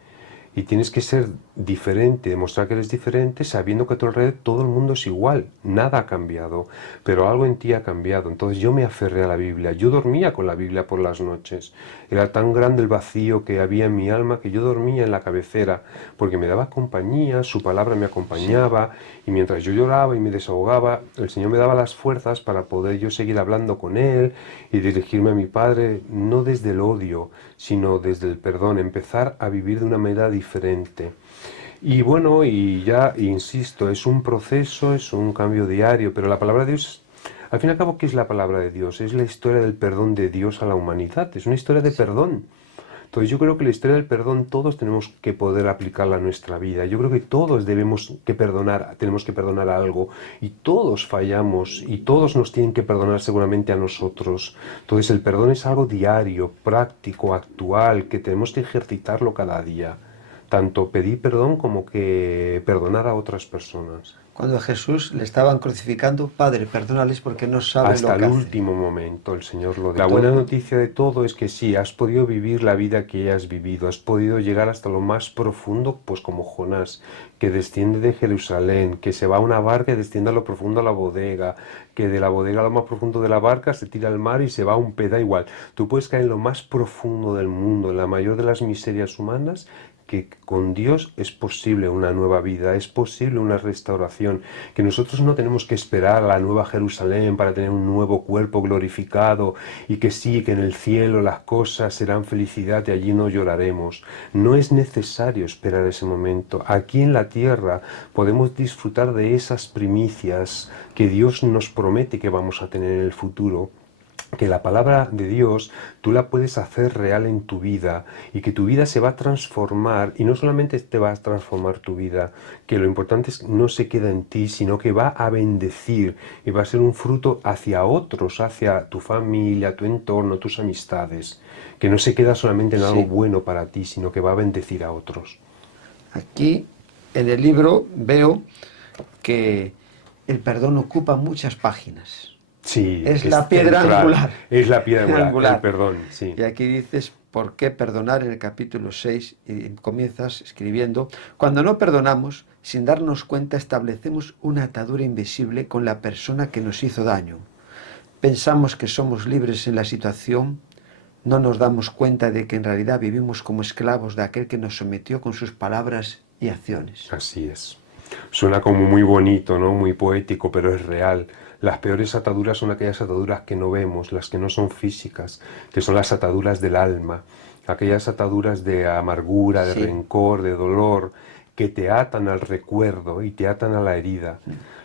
Y tienes que ser diferente, demostrar que eres diferente, sabiendo que a tu alrededor todo el mundo es igual. Nada ha cambiado, pero algo en ti ha cambiado. Entonces yo me aferré a la Biblia. Yo dormía con la Biblia por las noches. Era tan grande el vacío que había en mi alma que yo dormía en la cabecera, porque me daba compañía, su palabra me acompañaba, y mientras yo lloraba y me desahogaba, el Señor me daba las fuerzas para poder yo seguir hablando con Él y dirigirme a mi Padre, no desde el odio, sino desde el perdón, empezar a vivir de una manera diferente. Y bueno, y ya insisto, es un proceso, es un cambio diario, pero la palabra de Dios, al fin y al cabo, ¿qué es la palabra de Dios? Es la historia del perdón de Dios a la humanidad, es una historia de perdón. Entonces yo creo que la historia del perdón todos tenemos que poder aplicarla a nuestra vida. Yo creo que todos tenemos que perdonar algo, y todos fallamos y todos nos tienen que perdonar seguramente a nosotros. Entonces el perdón es algo diario, práctico, actual, que tenemos que ejercitarlo cada día. Tanto pedir perdón como que perdonar a otras personas. Cuando a Jesús le estaban crucificando, Padre, perdónales porque no saben Hasta lo que el hacen. último momento el Señor lo dijo. La buena noticia de todo es que sí, has podido vivir la vida que has vivido, has podido llegar hasta lo más profundo, pues como Jonás, que desciende de Jerusalén, que se va a una barca y desciende a lo profundo a la bodega, que de la bodega a lo más profundo de la barca se tira al mar y se va a un pez, da igual. Tú puedes caer en lo más profundo del mundo, en la mayor de las miserias humanas, que con Dios es posible una nueva vida, es posible una restauración, que nosotros no tenemos que esperar a la nueva Jerusalén para tener un nuevo cuerpo glorificado y que sí, que en el cielo las cosas serán felicidad y allí no lloraremos. No es necesario esperar ese momento. Aquí en la tierra podemos disfrutar de esas primicias que Dios nos promete que vamos a tener en el futuro. que la palabra de Dios tú la puedes hacer real en tu vida y que tu vida se va a transformar, y no solamente te va a transformar tu vida, que lo importante es que no se queda en ti, sino que va a bendecir y va a ser un fruto hacia otros, hacia tu familia, tu entorno, tus amistades, que no se queda solamente en algo Sí. bueno para ti, sino que va a bendecir a otros. Aquí en el libro veo que el perdón ocupa muchas páginas. Sí, Es la piedra central. angular. Es la piedra angular, Angular. el perdón, sí. Y aquí dices, ¿por qué perdonar? En el capítulo 6, y comienzas escribiendo, cuando no perdonamos, sin darnos cuenta, establecemos una atadura invisible con la persona que nos hizo daño. Pensamos que somos libres en la situación, no nos damos cuenta de que en realidad vivimos como esclavos de aquel que nos sometió con sus palabras y acciones. Así es. Suena como muy bonito, ¿no? Muy poético, pero es real. Las peores ataduras son aquellas ataduras que no vemos, las que no son físicas, que son las ataduras del alma, aquellas ataduras de amargura, de Sí. rencor, de dolor, que te atan al recuerdo y te atan a la herida.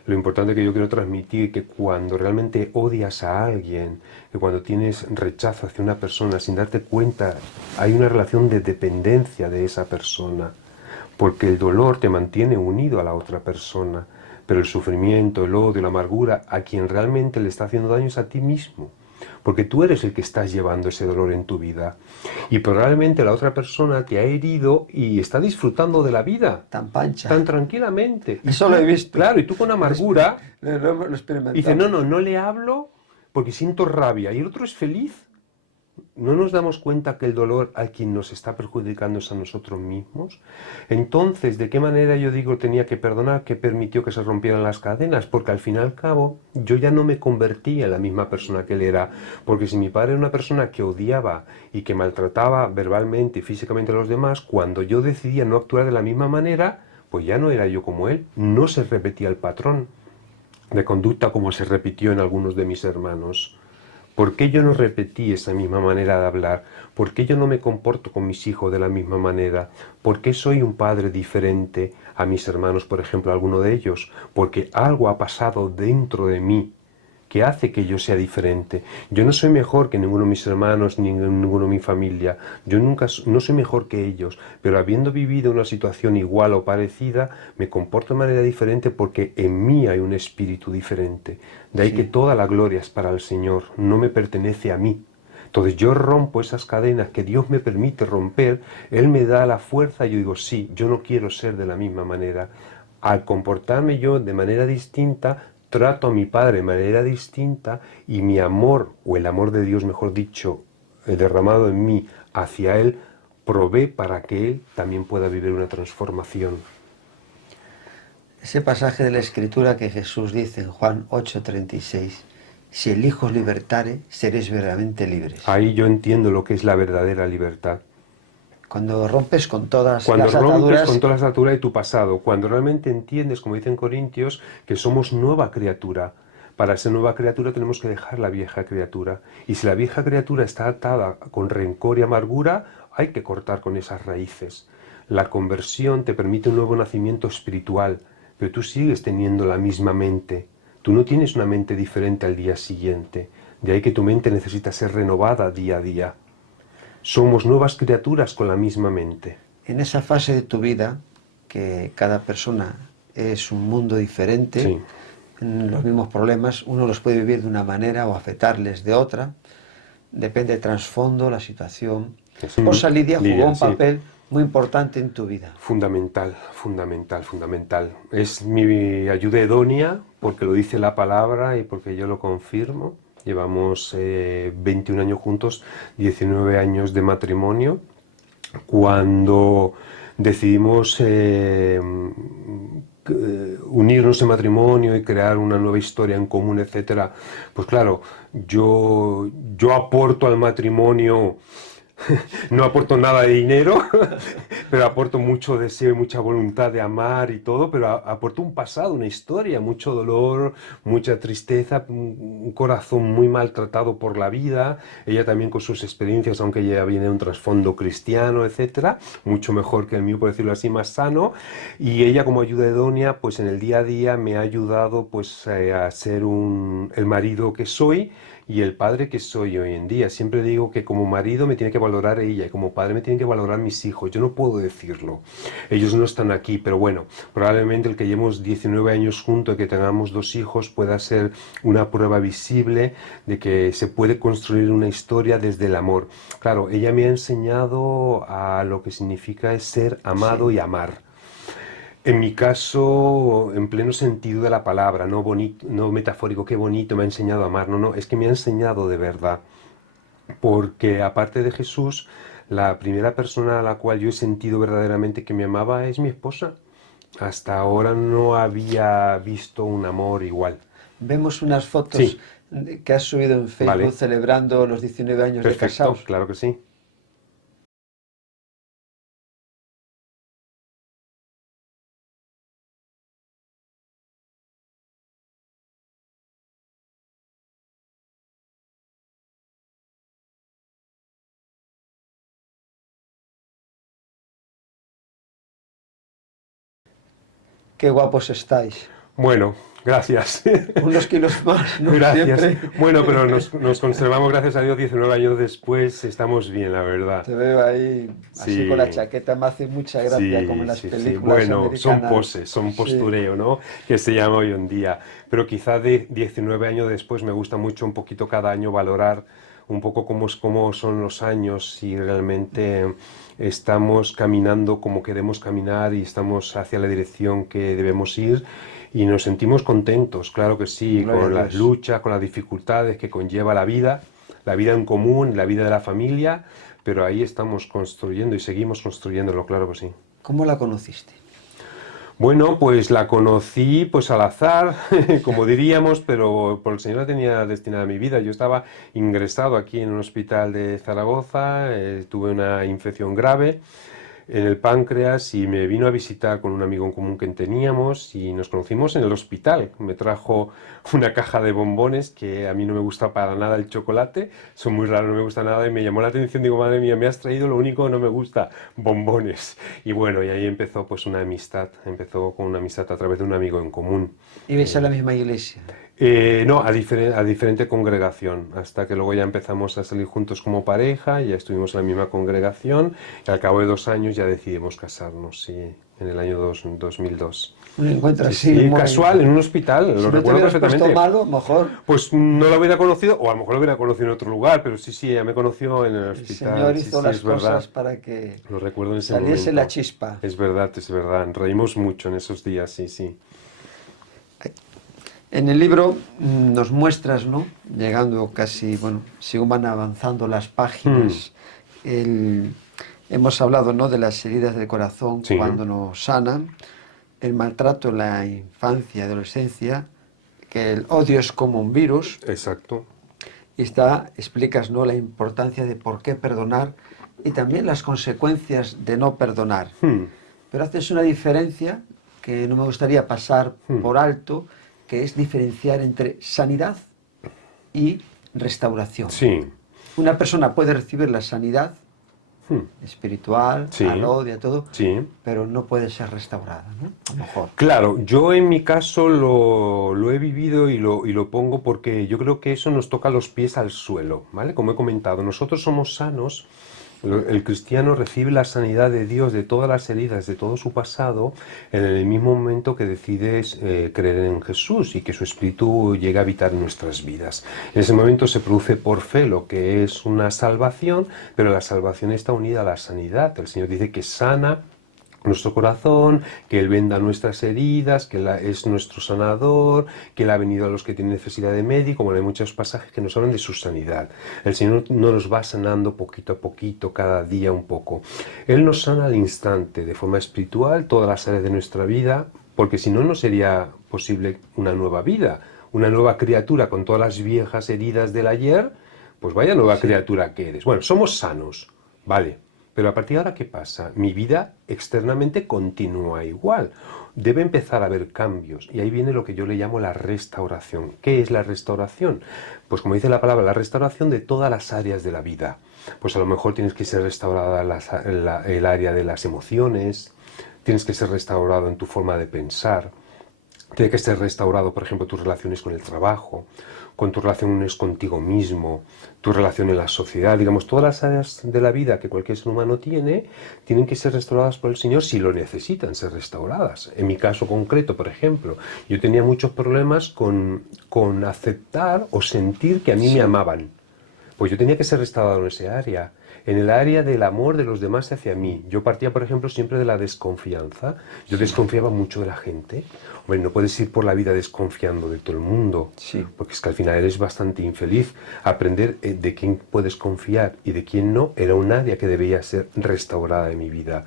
Lo importante que yo quiero transmitir es que cuando realmente odias a alguien, que cuando tienes rechazo hacia una persona sin darte cuenta, hay una relación de dependencia de esa persona, porque el dolor te mantiene unido a la otra persona, pero el sufrimiento, el odio, la amargura, a quien realmente le está haciendo daño es a ti mismo, porque tú eres el que estás llevando ese dolor en tu vida. Y probablemente la otra persona te ha herido y está disfrutando de la vida Tan pancha. tan tranquilamente. Y eso lo he visto. Claro, y tú con amargura Lo experimentamos. dices, no le hablo porque siento rabia, y el otro es feliz. ¿No nos damos cuenta que el dolor a quien nos está perjudicando es a nosotros mismos? Entonces, ¿de qué manera yo digo tenía que perdonar, que permitió que se rompieran las cadenas? Porque al fin y al cabo yo ya no me convertía en la misma persona que él era. Porque si mi padre era una persona que odiaba y que maltrataba verbalmente y físicamente a los demás, cuando yo decidía no actuar de la misma manera, pues ya no era yo como él. No se repetía el patrón de conducta como se repitió en algunos de mis hermanos. ¿Por qué yo no repetí esa misma manera de hablar? ¿Por qué yo no me comporto con mis hijos de la misma manera? ¿Por qué soy un padre diferente a mis hermanos, por ejemplo, a alguno de ellos? Porque algo ha pasado dentro de mí que hace que yo sea diferente. Yo no soy mejor que ninguno de mis hermanos, ni ninguno de mi familia. Yo no soy mejor que ellos, pero habiendo vivido una situación igual o parecida, me comporto de manera diferente porque en mí hay un espíritu diferente. De ahí Sí. que toda la gloria es para el Señor, no me pertenece a mí. Entonces yo rompo esas cadenas que Dios me permite romper, Él me da la fuerza y yo digo, sí, yo no quiero ser de la misma manera. Al comportarme yo de manera distinta, trato a mi Padre de manera distinta y mi amor, o el amor de Dios, mejor dicho, derramado en mí hacia Él, provee para que Él también pueda vivir una transformación. Ese pasaje de la Escritura que Jesús dice en Juan 8:36, si el Hijo os libertare, seréis verdaderamente libres. Ahí yo entiendo lo que es la verdadera libertad. Cuando rompes con todas Cuando las rompes ataduras, con todas las ataduras de tu pasado, cuando realmente entiendes, como dicen Corintios, que somos nueva criatura. Para ser nueva criatura tenemos que dejar la vieja criatura. Y si la vieja criatura está atada con rencor y amargura, hay que cortar con esas raíces. La conversión te permite un nuevo nacimiento espiritual, pero tú sigues teniendo la misma mente. Tú no tienes una mente diferente al día siguiente. De ahí que tu mente necesita ser renovada día a día. Somos nuevas criaturas con la misma mente. en esa fase de tu vida, que cada persona es un mundo diferente, Sí. en los mismos problemas, uno los puede vivir de una manera o afectarles de otra, depende del trasfondo, la situación. Sí. Rosa Lidia jugó Lidia, un sí. papel muy importante en tu vida. Fundamental, fundamental, fundamental. Es mi ayuda idónea porque lo dice la palabra y porque yo lo confirmo. Llevamos 21 años juntos, 19 años de matrimonio. Cuando decidimos unirnos en matrimonio y crear una nueva historia en común, etcétera, pues claro, yo aporto al matrimonio. No aporto nada de dinero, pero aporto mucho deseo y mucha voluntad de amar y todo, pero aporto un pasado, una historia, mucho dolor, mucha tristeza, un corazón muy maltratado por la vida, ella también con sus experiencias, aunque ella viene de un trasfondo cristiano, etcétera, mucho mejor que el mío, por decirlo así, más sano, y ella como ayuda idónea, pues en el día a día me ha ayudado pues a ser el marido que soy, y el padre que soy hoy en día. Siempre digo que como marido me tiene que valorar ella y como padre me tienen que valorar mis hijos. Yo no puedo decirlo. Ellos no están aquí, pero bueno, probablemente el que llevemos 19 años juntos y que tengamos 2 hijos pueda ser una prueba visible de que se puede construir una historia desde el amor. Claro, ella me ha enseñado a lo que significa ser amado y amar. En mi caso, en pleno sentido de la palabra, no bonito, no metafórico, qué bonito, me ha enseñado a amar. No, no, es que me ha enseñado de verdad. Porque aparte de Jesús, la primera persona a la cual yo he sentido verdaderamente que me amaba es mi esposa. Hasta ahora no había visto un amor igual. Vemos unas fotos Sí. que has subido en Facebook Vale. celebrando los 19 años de Perfecto, casados. claro que sí. Qué guapos estáis. Bueno, gracias. Unos kilos más, ¿no? Gracias. Siempre. Bueno, pero nos conservamos, gracias a Dios, 19 años después, estamos bien, la verdad. Te veo ahí, así Sí. con la chaqueta, me hace mucha gracia, como en las películas Bueno, son americanas. poses, son Sí. postureo, ¿no? Que se llama hoy en día. Pero quizá de 19 años después me gusta mucho un poquito cada año valorar un poco cómo son los años, si realmente estamos caminando como queremos caminar y estamos hacia la dirección que debemos ir. Y nos sentimos contentos, claro que sí, Gloria con a las Dios. luchas, con las dificultades que conlleva la vida en común, la vida de la familia, pero ahí estamos construyendo y seguimos construyéndolo, claro que sí. ¿Cómo la conociste? Bueno, pues la conocí pues al azar, como diríamos, pero por el Señor la tenía destinada a mi vida. Yo estaba ingresado aquí en un hospital de Zaragoza, tuve una infección grave en el páncreas y me vino a visitar con un amigo en común que teníamos y nos conocimos en el hospital. Me trajo una caja de bombones que a mí no me gusta para nada el chocolate, son muy raros, no me gusta nada y me llamó la atención, digo, madre mía, me has traído lo único que no me gusta, bombones. Y bueno, y ahí empezó pues una amistad, empezó con una amistad a través de un amigo en común. ¿Ibais a la misma iglesia? No, a diferente congregación, hasta que luego ya empezamos a salir juntos como pareja, ya estuvimos en la misma congregación y al cabo de 2 años ya decidimos casarnos, sí, en el año 2002. Un encuentro Sí, así sí, muy... casual, en un hospital, Si lo no te recuerdo hubieras perfectamente. puesto malo, mejor. Pues no lo hubiera conocido, o a lo mejor lo hubiera conocido en otro lugar, pero sí, ella me conoció en el El hospital. Señor sí, hizo sí, las es verdad. cosas para que Lo recuerdo en ese saliese momento. la chispa. Es verdad, reímos mucho en esos días, sí, sí. En el libro nos muestras, ¿no? Llegando casi, bueno, según van avanzando las páginas, hemos hablado, ¿no? De las heridas del corazón Sí. cuando nos sanan, el maltrato en la infancia y adolescencia, que el odio es como un virus, Exacto. y explicas, ¿no? La importancia de por qué perdonar y también las consecuencias de no perdonar. Pero haces una diferencia que no me gustaría pasar por alto, que es diferenciar entre sanidad y restauración. Sí. Una persona puede recibir la sanidad espiritual, Sí. al odio, a todo, Sí. pero no puede ser restaurada, ¿no? A lo mejor. Claro, yo en mi caso lo he vivido y lo pongo porque yo creo que eso nos toca los pies al suelo, ¿vale? Como he comentado, nosotros somos sanos, el cristiano recibe la sanidad de Dios de todas las heridas, de todo su pasado, en el mismo momento que decides creer en Jesús y que su Espíritu llega a habitar en nuestras vidas. En ese momento se produce por fe lo que es una salvación, pero la salvación está unida a la sanidad. El Señor dice que sana nuestro corazón, que Él venda nuestras heridas, que Él es nuestro sanador, que Él ha venido a los que tienen necesidad de médico. Bueno, hay muchos pasajes que nos hablan de su sanidad. El Señor no nos va sanando poquito a poquito, cada día un poco. Él nos sana al instante, de forma espiritual, todas las áreas de nuestra vida, porque si no, no sería posible una nueva vida, una nueva criatura con todas las viejas heridas del ayer. Pues vaya nueva criatura que eres. Bueno, somos sanos, vale. Pero a partir de ahora, ¿qué pasa? Mi vida externamente continúa igual. Debe empezar a haber cambios. Y ahí viene lo que yo le llamo la restauración. ¿Qué es la restauración? Pues como dice la palabra, la restauración de todas las áreas de la vida. Pues a lo mejor tienes que ser restaurada el área de las emociones, tienes que ser restaurado en tu forma de pensar, Tiene que ser restaurado, por ejemplo, tus relaciones con el trabajo, con tus relaciones contigo mismo, tus relaciones en la sociedad, digamos, todas las áreas de la vida que cualquier ser humano tiene, tienen que ser restauradas por el Señor si lo necesitan ser restauradas. En mi caso concreto, por ejemplo, yo tenía muchos problemas con aceptar o sentir que a mí me amaban. Pues yo tenía que ser restaurado en ese área. En el área del amor de los demás hacia mí. Yo partía, por ejemplo, siempre de la desconfianza. Yo desconfiaba mucho de la gente. Hombre, no puedes ir por la vida desconfiando de todo el mundo, porque es que al final eres bastante infeliz. Aprender de quién puedes confiar y de quién no era un área que debía ser restaurada en mi vida.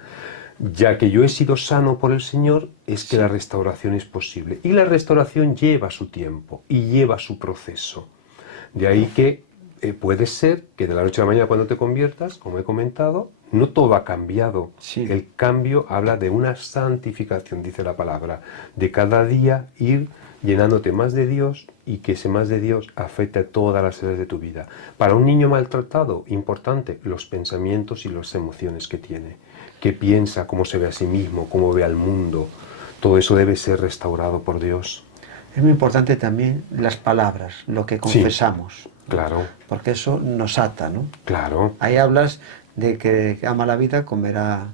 Ya que yo he sido sano por el Señor, es que la restauración es posible. Y la restauración lleva su tiempo y lleva su proceso. De ahí que puede ser que de la noche a la mañana cuando te conviertas, como he comentado, no todo ha cambiado. El cambio habla de una santificación, dice la palabra, de cada día ir llenándote más de Dios y que ese más de Dios afecte a todas las áreas de tu vida. Para un niño maltratado, importante, los pensamientos y las emociones que tiene. Qué piensa, cómo se ve a sí mismo, cómo ve al mundo. Todo eso debe ser restaurado por Dios. Es muy importante también las palabras, lo que confesamos. Claro. Porque eso nos ata, ¿no? Claro. Ahí hablas de que ama la vida, comerá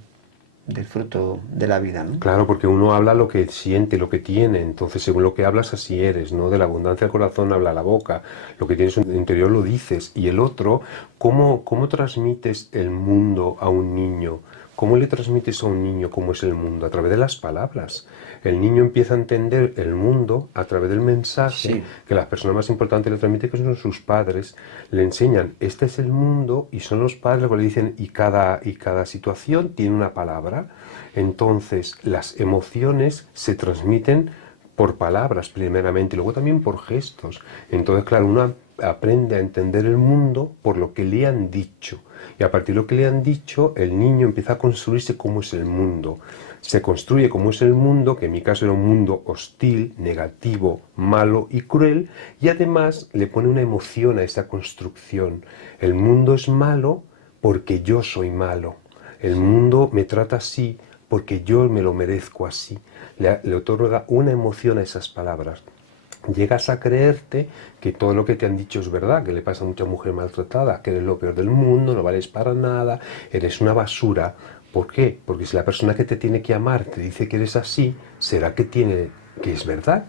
del fruto de la vida, ¿no? Claro, porque uno habla lo que siente, lo que tiene, entonces según lo que hablas así eres, ¿no? De la abundancia del corazón habla la boca, lo que tienes en el interior lo dices. Y el otro, ¿cómo transmites el mundo a un niño? ¿Cómo le transmites a un niño cómo es el mundo? A través de las palabras. El niño empieza a entender el mundo a través del mensaje que las personas más importantes le transmiten, que son sus padres. Le enseñan, este es el mundo, y son los padres los que le dicen, y cada situación tiene una palabra. Entonces, las emociones se transmiten por palabras primeramente, y luego también por gestos. Entonces, claro, uno aprende a entender el mundo por lo que le han dicho. Y a partir de lo que le han dicho, el niño empieza a construirse cómo es el mundo. Se construye cómo es el mundo, que en mi caso era un mundo hostil, negativo, malo y cruel, y además le pone una emoción a esa construcción. El mundo es malo porque yo soy malo. El mundo me trata así porque yo me lo merezco así. Le otorga una emoción a esas palabras. Llegas a creerte que todo lo que te han dicho es verdad, que le pasa a mucha mujer maltratada, que eres lo peor del mundo, no vales para nada, eres una basura. ¿Por qué? Porque si la persona que te tiene que amar te dice que eres así, será que es verdad,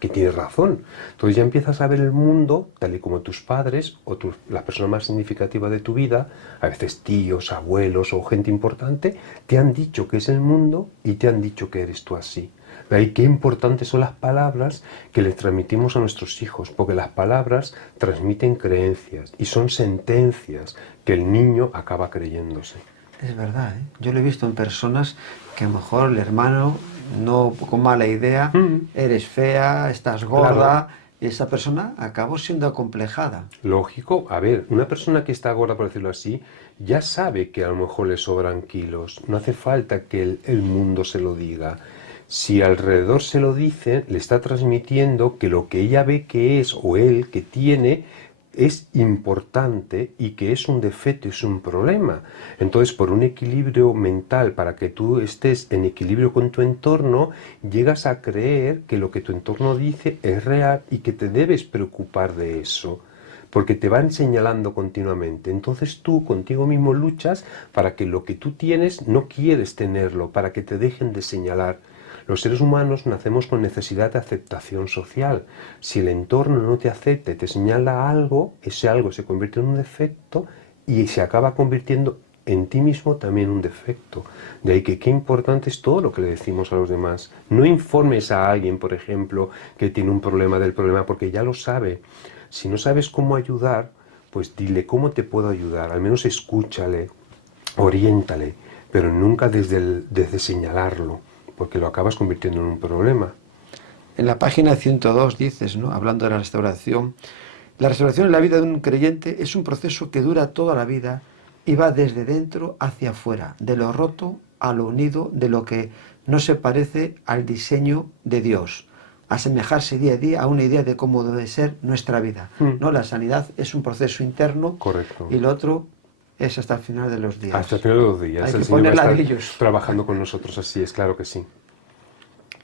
que tienes razón. Entonces ya empiezas a ver el mundo tal y como tus padres o la persona más significativa de tu vida, a veces tíos, abuelos o gente importante, te han dicho que es el mundo y te han dicho que eres tú así. De ahí qué importantes son las palabras que les transmitimos a nuestros hijos, porque las palabras transmiten creencias y son sentencias que el niño acaba creyéndose. Es verdad, ¿eh? Yo lo he visto en personas que a lo mejor el hermano, no con mala idea, eres fea, estás gorda, y esa persona acabó siendo acomplejada. Lógico, a ver, una persona que está gorda, por decirlo así, ya sabe que a lo mejor le sobran kilos, no hace falta que el mundo se lo diga. Si alrededor se lo dice, le está transmitiendo que lo que ella ve que es o él que tiene es importante y que es un defecto, es un problema. Entonces, por un equilibrio mental, para que tú estés en equilibrio con tu entorno, llegas a creer que lo que tu entorno dice es real y que te debes preocupar de eso, porque te van señalando continuamente. Entonces tú contigo mismo luchas para que lo que tú tienes no quieres tenerlo, para que te dejen de señalar. Los seres humanos nacemos con necesidad de aceptación social. Si el entorno no te acepta y te señala algo, ese algo se convierte en un defecto y se acaba convirtiendo en ti mismo también un defecto. De ahí que qué importante es todo lo que le decimos a los demás. No informes a alguien, por ejemplo, que tiene un problema del problema, porque ya lo sabe. Si no sabes cómo ayudar, pues dile cómo te puedo ayudar. Al menos escúchale, oriéntale, pero nunca desde señalarlo, porque lo acabas convirtiendo en un problema. En la página 102 dices, ¿no?, hablando de la restauración en la vida de un creyente es un proceso que dura toda la vida y va desde dentro hacia afuera, de lo roto a lo unido, de lo que no se parece al diseño de Dios, asemejarse día a día a una idea de cómo debe ser nuestra vida. ¿No? La sanidad es un proceso interno. Correcto. Y lo otro es hasta el final de los días. Hasta el final de los días. Hay el que Señor va a poner estar ladrillos. trabajando con nosotros, así es, claro que sí.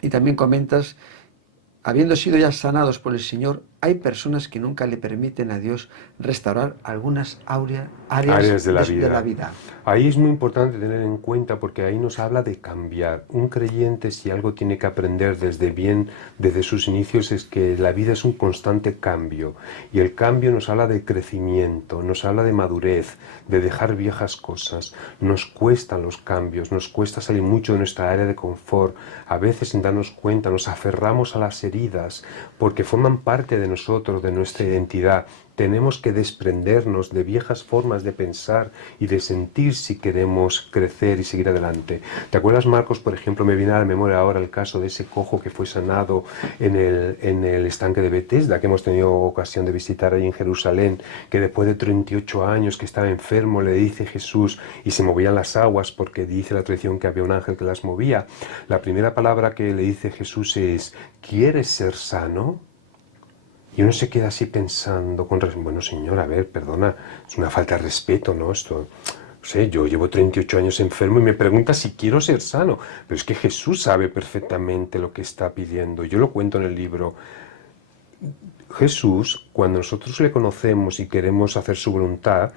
Y también comentas habiendo sido ya sanados por el Señor, hay personas que nunca le permiten a Dios restaurar algunas áreas de la de la vida. Ahí es muy importante tener en cuenta porque ahí nos habla de cambiar. Un creyente, si algo tiene que aprender desde sus inicios, es que la vida es un constante cambio. Y el cambio nos habla de crecimiento, nos habla de madurez, de dejar viejas cosas. Nos cuestan los cambios, nos cuesta salir mucho de nuestra área de confort. A veces, sin darnos cuenta, nos aferramos a las heridas porque forman parte de nosotros, de nuestra identidad. Tenemos que desprendernos de viejas formas de pensar y de sentir si queremos crecer y seguir adelante. ¿Te acuerdas, Marcos, por ejemplo, me viene a la memoria ahora el caso de ese cojo que fue sanado en el estanque de Betesda, que hemos tenido ocasión de visitar ahí en Jerusalén, que después de 38 años que estaba enfermo, le dice Jesús, y se movían las aguas porque dice la tradición que había un ángel que las movía. La primera palabra que le dice Jesús es: ¿quieres ser sano? Y uno se queda así pensando, bueno, Señor, a ver, perdona, es una falta de respeto, ¿no? Esto, no sé, yo llevo 38 años enfermo y me pregunta si quiero ser sano. Pero es que Jesús sabe perfectamente lo que está pidiendo. Yo lo cuento en el libro. Jesús, cuando nosotros le conocemos y queremos hacer su voluntad,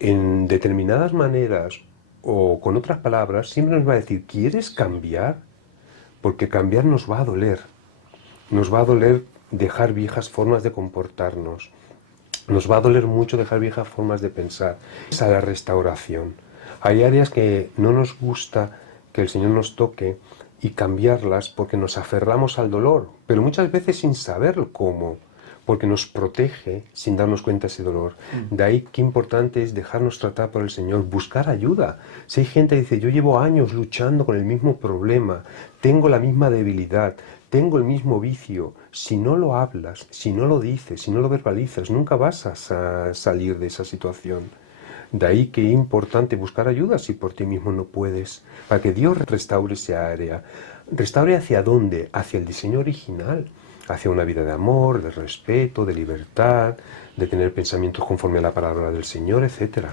en determinadas maneras o con otras palabras, siempre nos va a decir: ¿quieres cambiar? Porque cambiar nos va a doler. Nos va a doler dejar viejas formas de comportarnos. Nos va a doler mucho dejar viejas formas de pensar. Esa es la restauración. Hay áreas que no nos gusta que el Señor nos toque y cambiarlas porque nos aferramos al dolor, pero muchas veces sin saber cómo, porque nos protege sin darnos cuenta de ese dolor. De ahí qué importante es dejarnos tratar por el Señor, buscar ayuda. Si hay gente que dice: yo llevo años luchando con el mismo problema, tengo la misma debilidad, tengo el mismo vicio. Si no lo hablas, si no lo dices, si no lo verbalizas, nunca vas a salir de esa situación. De ahí que es importante buscar ayuda si por ti mismo no puedes, para que Dios restaure esa área. ¿Restaure hacia dónde? Hacia el diseño original, hacia una vida de amor, de respeto, de libertad, de tener pensamientos conforme a la palabra del Señor, etc.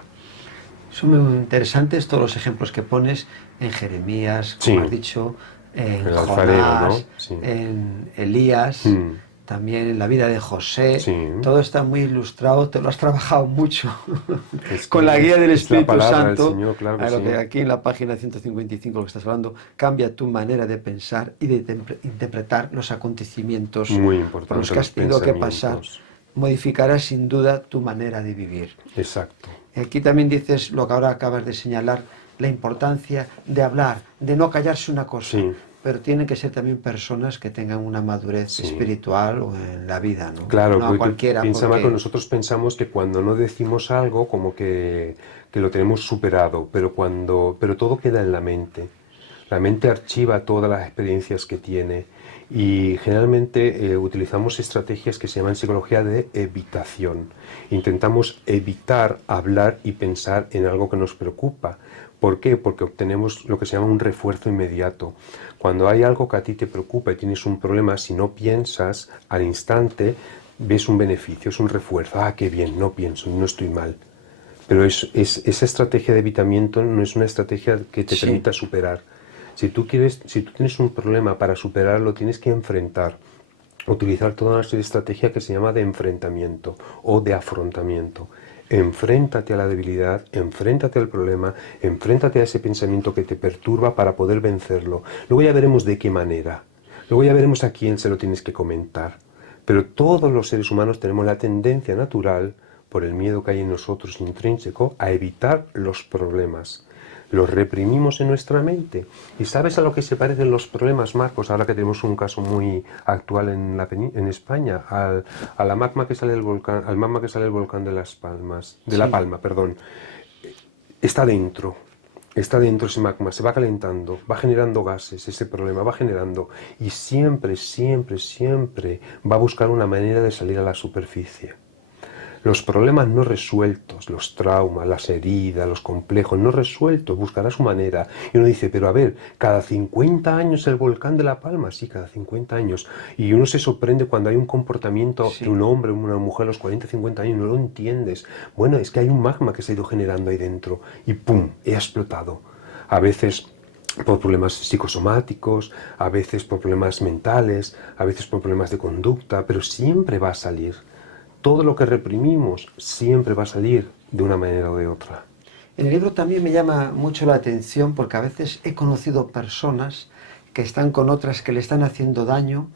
Son muy interesantes todos los ejemplos que pones en Jeremías, como has dicho, en el alfarero, Jonás, ¿no? Sí. en Elías, también en la vida de José. Sí. Todo está muy ilustrado, te lo has trabajado mucho con la guía del Espíritu Santo. Señor, claro que lo que sí. aquí en la página 155 lo que estás hablando, cambia tu manera de pensar y de interpretar los acontecimientos Muy importante, por los que has tenido que pasar. pensamientos. Modificará sin duda tu manera de vivir. Exacto. Y aquí también dices lo que ahora acabas de señalar, la importancia de hablar, de no callarse una cosa. Sí. Pero tienen que ser también personas que tengan una madurez espiritual o en la vida, ¿no? Claro, no a cualquiera. Piensa, Marco, nosotros pensamos que cuando no decimos algo, como que lo tenemos superado, pero todo queda en la mente. La mente archiva todas las experiencias que tiene y generalmente utilizamos estrategias que se llaman psicología de evitación. Intentamos evitar hablar y pensar en algo que nos preocupa. ¿Por qué? Porque obtenemos lo que se llama un refuerzo inmediato. Cuando hay algo que a ti te preocupa y tienes un problema, si no piensas al instante, ves un beneficio, es un refuerzo. Ah, qué bien, no pienso, no estoy mal. Pero esa estrategia de evitamiento no es una estrategia que te permita superar. Si tú tienes un problema, para superarlo tienes que enfrentar. Utilizar toda una serie de estrategias que se llama de enfrentamiento o de afrontamiento. Enfréntate a la debilidad, enfréntate al problema, enfréntate a ese pensamiento que te perturba para poder vencerlo. Luego ya veremos de qué manera. Luego ya veremos a quién se lo tienes que comentar. Pero todos los seres humanos tenemos la tendencia natural, por el miedo que hay en nosotros intrínseco, a evitar los problemas. Los reprimimos en nuestra mente. ¿Y sabes a lo que se parecen los problemas, Marcos? Ahora que tenemos un caso muy actual en España, a la magma que sale del volcán, al magma que sale del volcán de Las Palmas, de La Palma, perdón. Está dentro ese magma, se va calentando, va generando gases, ese problema va generando, y siempre, siempre, siempre va a buscar una manera de salir a la superficie. Los problemas no resueltos, los traumas, las heridas, los complejos no resueltos, buscará su manera. Y uno dice, pero a ver, cada 50 años el volcán de La Palma, sí, cada 50 años. Y uno se sorprende cuando hay un comportamiento de un hombre o una mujer a los 40, 50 años, no lo entiendes. Bueno, es que hay un magma que se ha ido generando ahí dentro y ¡pum!, ha explotado. A veces por problemas psicosomáticos, a veces por problemas mentales, a veces por problemas de conducta, pero siempre va a salir. Todo lo que reprimimos siempre va a salir de una manera o de otra. En el libro también me llama mucho la atención porque a veces he conocido personas que están con otras que le están haciendo daño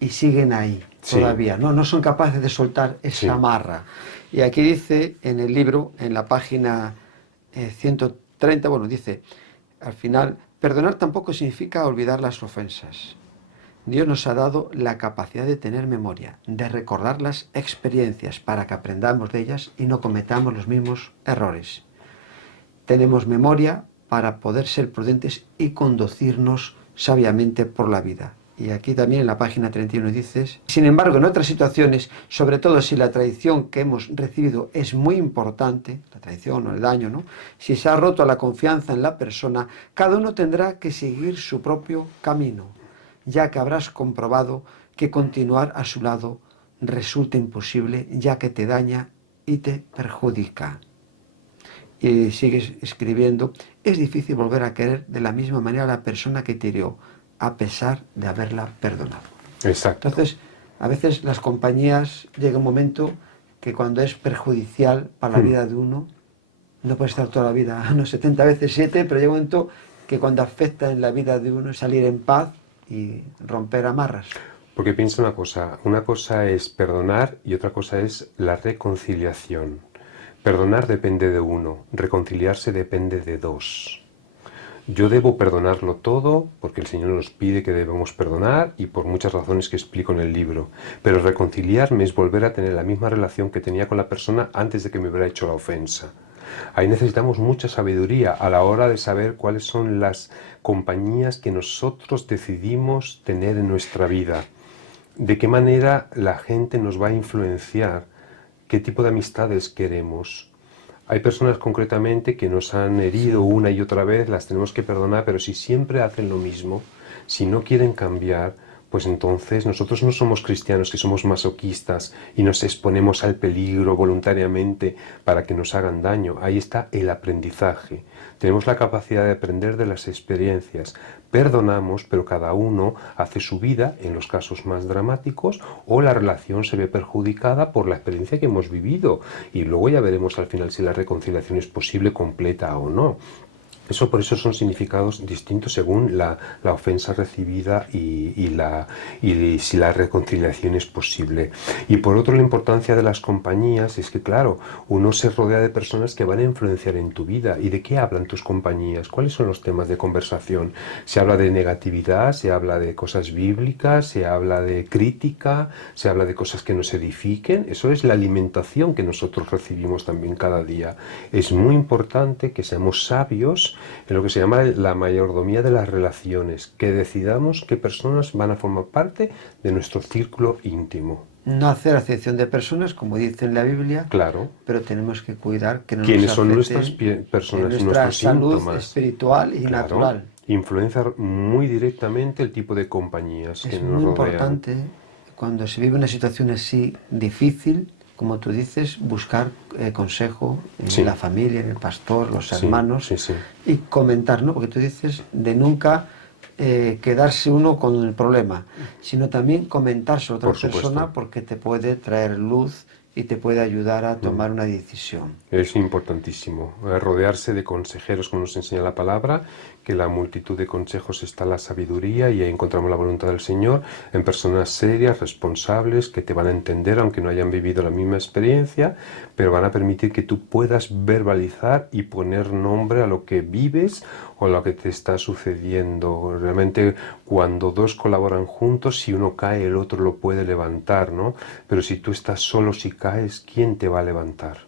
y siguen ahí todavía, ¿no? No son capaces de soltar esa amarra. Y aquí dice en el libro, en la página 130, bueno, dice al final, perdonar tampoco significa olvidar las ofensas. Dios nos ha dado la capacidad de tener memoria, de recordar las experiencias para que aprendamos de ellas y no cometamos los mismos errores. Tenemos memoria para poder ser prudentes y conducirnos sabiamente por la vida. Y aquí también en la página 31 dices, sin embargo, en otras situaciones, sobre todo si la traición que hemos recibido es muy importante, la traición o el daño, ¿no? Si se ha roto la confianza en la persona, cada uno tendrá que seguir su propio camino, ya que habrás comprobado que continuar a su lado resulta imposible, ya que te daña y te perjudica. Y sigues escribiendo, es difícil volver a querer de la misma manera a la persona que te hirió, a pesar de haberla perdonado. Exacto. Entonces, a veces las compañías llega un momento que cuando es perjudicial para la vida de uno, no puede estar toda la vida, no 70 veces 7, pero llega un momento que cuando afecta en la vida de uno es salir en paz y romper amarras. Porque piensa una cosa es perdonar y otra cosa es la reconciliación. Perdonar depende de uno, reconciliarse depende de dos. Yo debo perdonarlo todo porque el Señor nos pide que debemos perdonar y por muchas razones que explico en el libro. Pero reconciliarme es volver a tener la misma relación que tenía con la persona antes de que me hubiera hecho la ofensa. Ahí necesitamos mucha sabiduría a la hora de saber cuáles son las compañías que nosotros decidimos tener en nuestra vida. De qué manera la gente nos va a influenciar, qué tipo de amistades queremos. Hay personas concretamente que nos han herido una y otra vez, las tenemos que perdonar, pero si siempre hacen lo mismo, si no quieren cambiar, pues entonces nosotros no somos cristianos que somos masoquistas y nos exponemos al peligro voluntariamente para que nos hagan daño. Ahí está el aprendizaje. Tenemos la capacidad de aprender de las experiencias. Perdonamos, pero cada uno hace su vida en los casos más dramáticos o la relación se ve perjudicada por la experiencia que hemos vivido. Y luego ya veremos al final si la reconciliación es posible, completa o no. Eso por eso son significados distintos según la ofensa recibida y si la reconciliación es posible. Y por otro, la importancia de las compañías es que, claro, uno se rodea de personas que van a influenciar en tu vida. ¿Y de qué hablan tus compañías? ¿Cuáles son los temas de conversación? Se habla de negatividad, se habla de cosas bíblicas, se habla de crítica, se habla de cosas que nos edifiquen. Eso es la alimentación que nosotros recibimos también cada día. Es muy importante que seamos sabios en lo que se llama la mayordomía de las relaciones, que decidamos qué personas van a formar parte de nuestro círculo íntimo. No hacer acepción de personas, como dice en la Biblia, claro, pero tenemos que cuidar que no ¿quiénes nos son afecten nuestras personas, en nuestra nuestros salud síntomas? espiritual y Claro, natural. influencia muy directamente el tipo de compañías que Es nos muy rodean. importante cuando se vive una situación así difícil, como tú dices, buscar consejo en la familia, en el pastor, los hermanos, y comentar, ¿no? Porque tú dices de nunca quedarse uno con el problema, sino también comentarse a otra persona porque te puede traer luz y te puede ayudar a tomar una decisión. Es importantísimo rodearse de consejeros, como nos enseña la palabra, que la multitud de consejos está la sabiduría y ahí encontramos la voluntad del Señor en personas serias, responsables, que te van a entender aunque no hayan vivido la misma experiencia, pero van a permitir que tú puedas verbalizar y poner nombre a lo que vives o a lo que te está sucediendo. Realmente cuando dos colaboran juntos, si uno cae el otro lo puede levantar, ¿no? Pero si tú estás solo, si caes, ¿quién te va a levantar?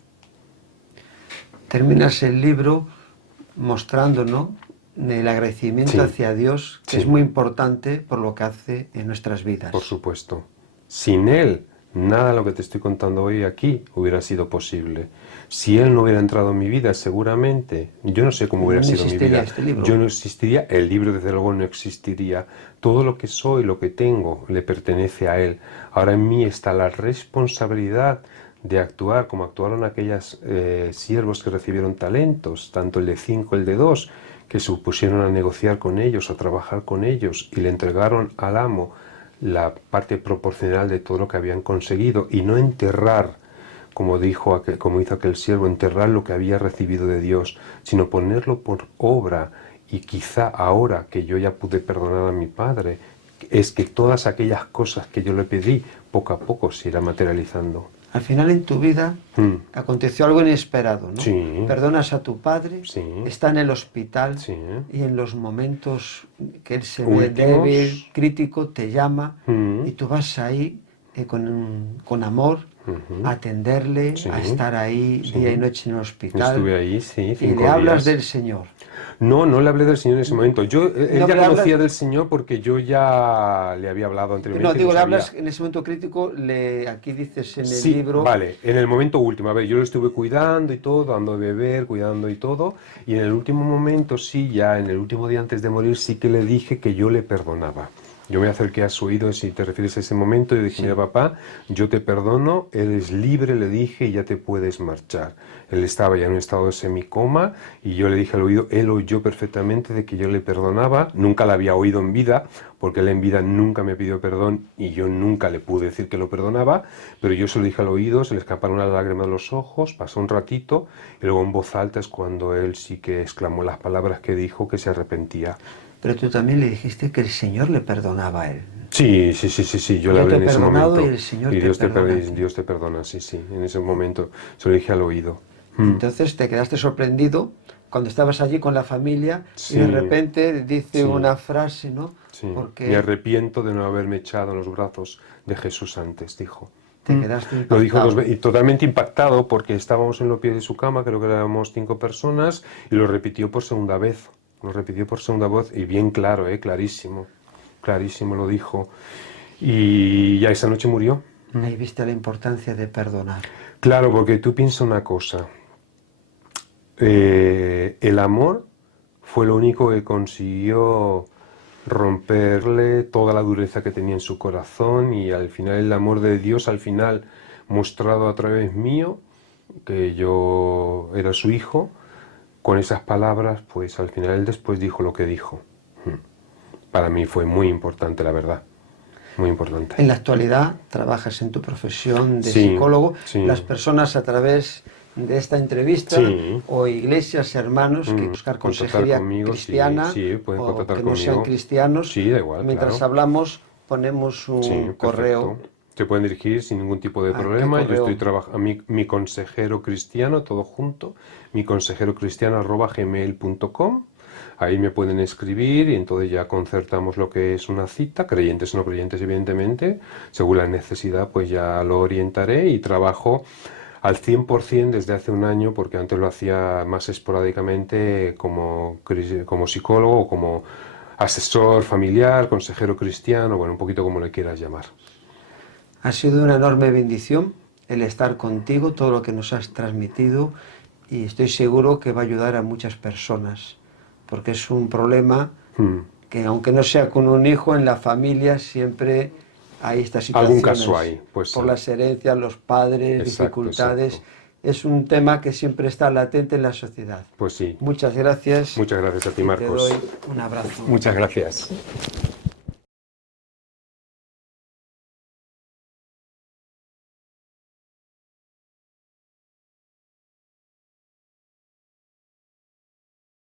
Terminas el libro mostrándonos el agradecimiento hacia Dios, que es muy importante por lo que hace en nuestras vidas. Por supuesto. Sin Él, nada de lo que te estoy contando hoy aquí hubiera sido posible. Si Él no hubiera entrado en mi vida, seguramente, yo no sé cómo hubiera sido mi vida. Este libro. Yo no existiría, el libro desde luego no existiría. Todo lo que soy, lo que tengo, le pertenece a Él. Ahora en mí está la responsabilidad de actuar como actuaron aquellos siervos que recibieron talentos, tanto el de 5, el de 2, que se pusieron a negociar con ellos, a trabajar con ellos y le entregaron al amo la parte proporcional de todo lo que habían conseguido y no enterrar, como hizo aquel siervo, enterrar lo que había recibido de Dios, sino ponerlo por obra. Y quizá ahora que yo ya pude perdonar a mi padre, es que todas aquellas cosas que yo le pedí, poco a poco se irá materializando. Al final en tu vida aconteció algo inesperado, ¿no? Sí. Perdonas a tu padre, Sí. está en el hospital Sí. y en los momentos que él se ve Últimos. débil, crítico, te llama Mm. y tú vas ahí con amor a atenderle, Sí. a estar ahí Sí. día y noche en el hospital. Estuve ahí, sí, y 5 le hablas días. del Señor. No, no le hablé del Señor en ese momento. Él No, ya le hablas- conocía del Señor porque yo ya le había hablado anteriormente. No, y digo, lo le sabía. hablas en ese momento crítico, aquí dices en el Sí, libro... vale, en el momento último, a ver, yo lo estuve cuidando y todo, dando de beber, cuidando y todo, y en el último momento, sí, ya en el último día antes de morir, sí que le dije que yo le perdonaba. Yo me acerqué a su oído, si te refieres a ese momento, y dije, mira papá, yo te perdono, eres libre, le dije, y ya te puedes marchar. Él estaba ya en un estado de semicoma, y yo le dije al oído, él oyó perfectamente de que yo le perdonaba, nunca la había oído en vida, porque él en vida nunca me pidió perdón, y yo nunca le pude decir que lo perdonaba, pero yo se lo dije al oído, se le escaparon las lágrimas de los ojos, pasó un ratito, y luego en voz alta es cuando él sí que exclamó las palabras que dijo, que se arrepentía. Pero tú también le dijiste que el Señor le perdonaba a él. Sí, yo le hablé en ese momento. Y el Señor Y te perdona a ti. Dios te perdona, sí, en ese momento se lo dije al oído. Entonces te quedaste sorprendido cuando estabas allí con la familia Sí. y de repente dice Sí. una frase, ¿no? Sí. Porque Me arrepiento de no haberme echado en los brazos de Jesús antes, dijo. te quedaste Lo dijo impactado. y totalmente impactado porque estábamos en los pies de su cama, creo que éramos 5 personas, y lo repitió por segunda vez. Lo repitió por segunda vez y bien claro, clarísimo. Clarísimo lo dijo. Y ya esa noche murió. Ahí viste la importancia de perdonar. Claro, porque tú piensas una cosa. El amor fue lo único que consiguió romperle toda la dureza que tenía en su corazón, y al final el amor de Dios, al final mostrado a través mío, que yo era su hijo, con esas palabras, pues al final él después dijo lo que dijo. Para mí fue muy importante, la verdad. Muy importante. En la actualidad trabajas en tu profesión de Sí, psicólogo. sí. Las personas a través de esta entrevista Sí. o iglesias, hermanos que buscar Contactar consejería conmigo, cristiana sí, pueden o contactar que no sean conmigo. cristianos. Sí, da igual, Mientras claro. hablamos ponemos un Sí, correo. perfecto. Se pueden dirigir sin ningún tipo de ¿A qué problema. Yo correo? estoy trabajando, mi consejero cristiano, todo junto, miconsejerocristiano@gmail.com. Ahí me pueden escribir y entonces ya concertamos lo que es una cita, creyentes o no creyentes evidentemente, según la necesidad pues ya lo orientaré, y trabajo al 100% desde hace un año, porque antes lo hacía más esporádicamente como psicólogo o como asesor familiar, consejero cristiano, bueno, un poquito como le quieras llamar. Ha sido una enorme bendición el estar contigo, todo lo que nos has transmitido, y estoy seguro que va a ayudar a muchas personas, porque es un problema que aunque no sea con un hijo, en la familia siempre hay estas situaciones. Algún caso hay, pues por sí. las herencias, los padres, Exacto, dificultades. exacto. Es un tema que siempre está latente en la sociedad. Pues sí. Muchas gracias. Muchas gracias a ti, y Marcos. Te doy un abrazo. Muchas gracias.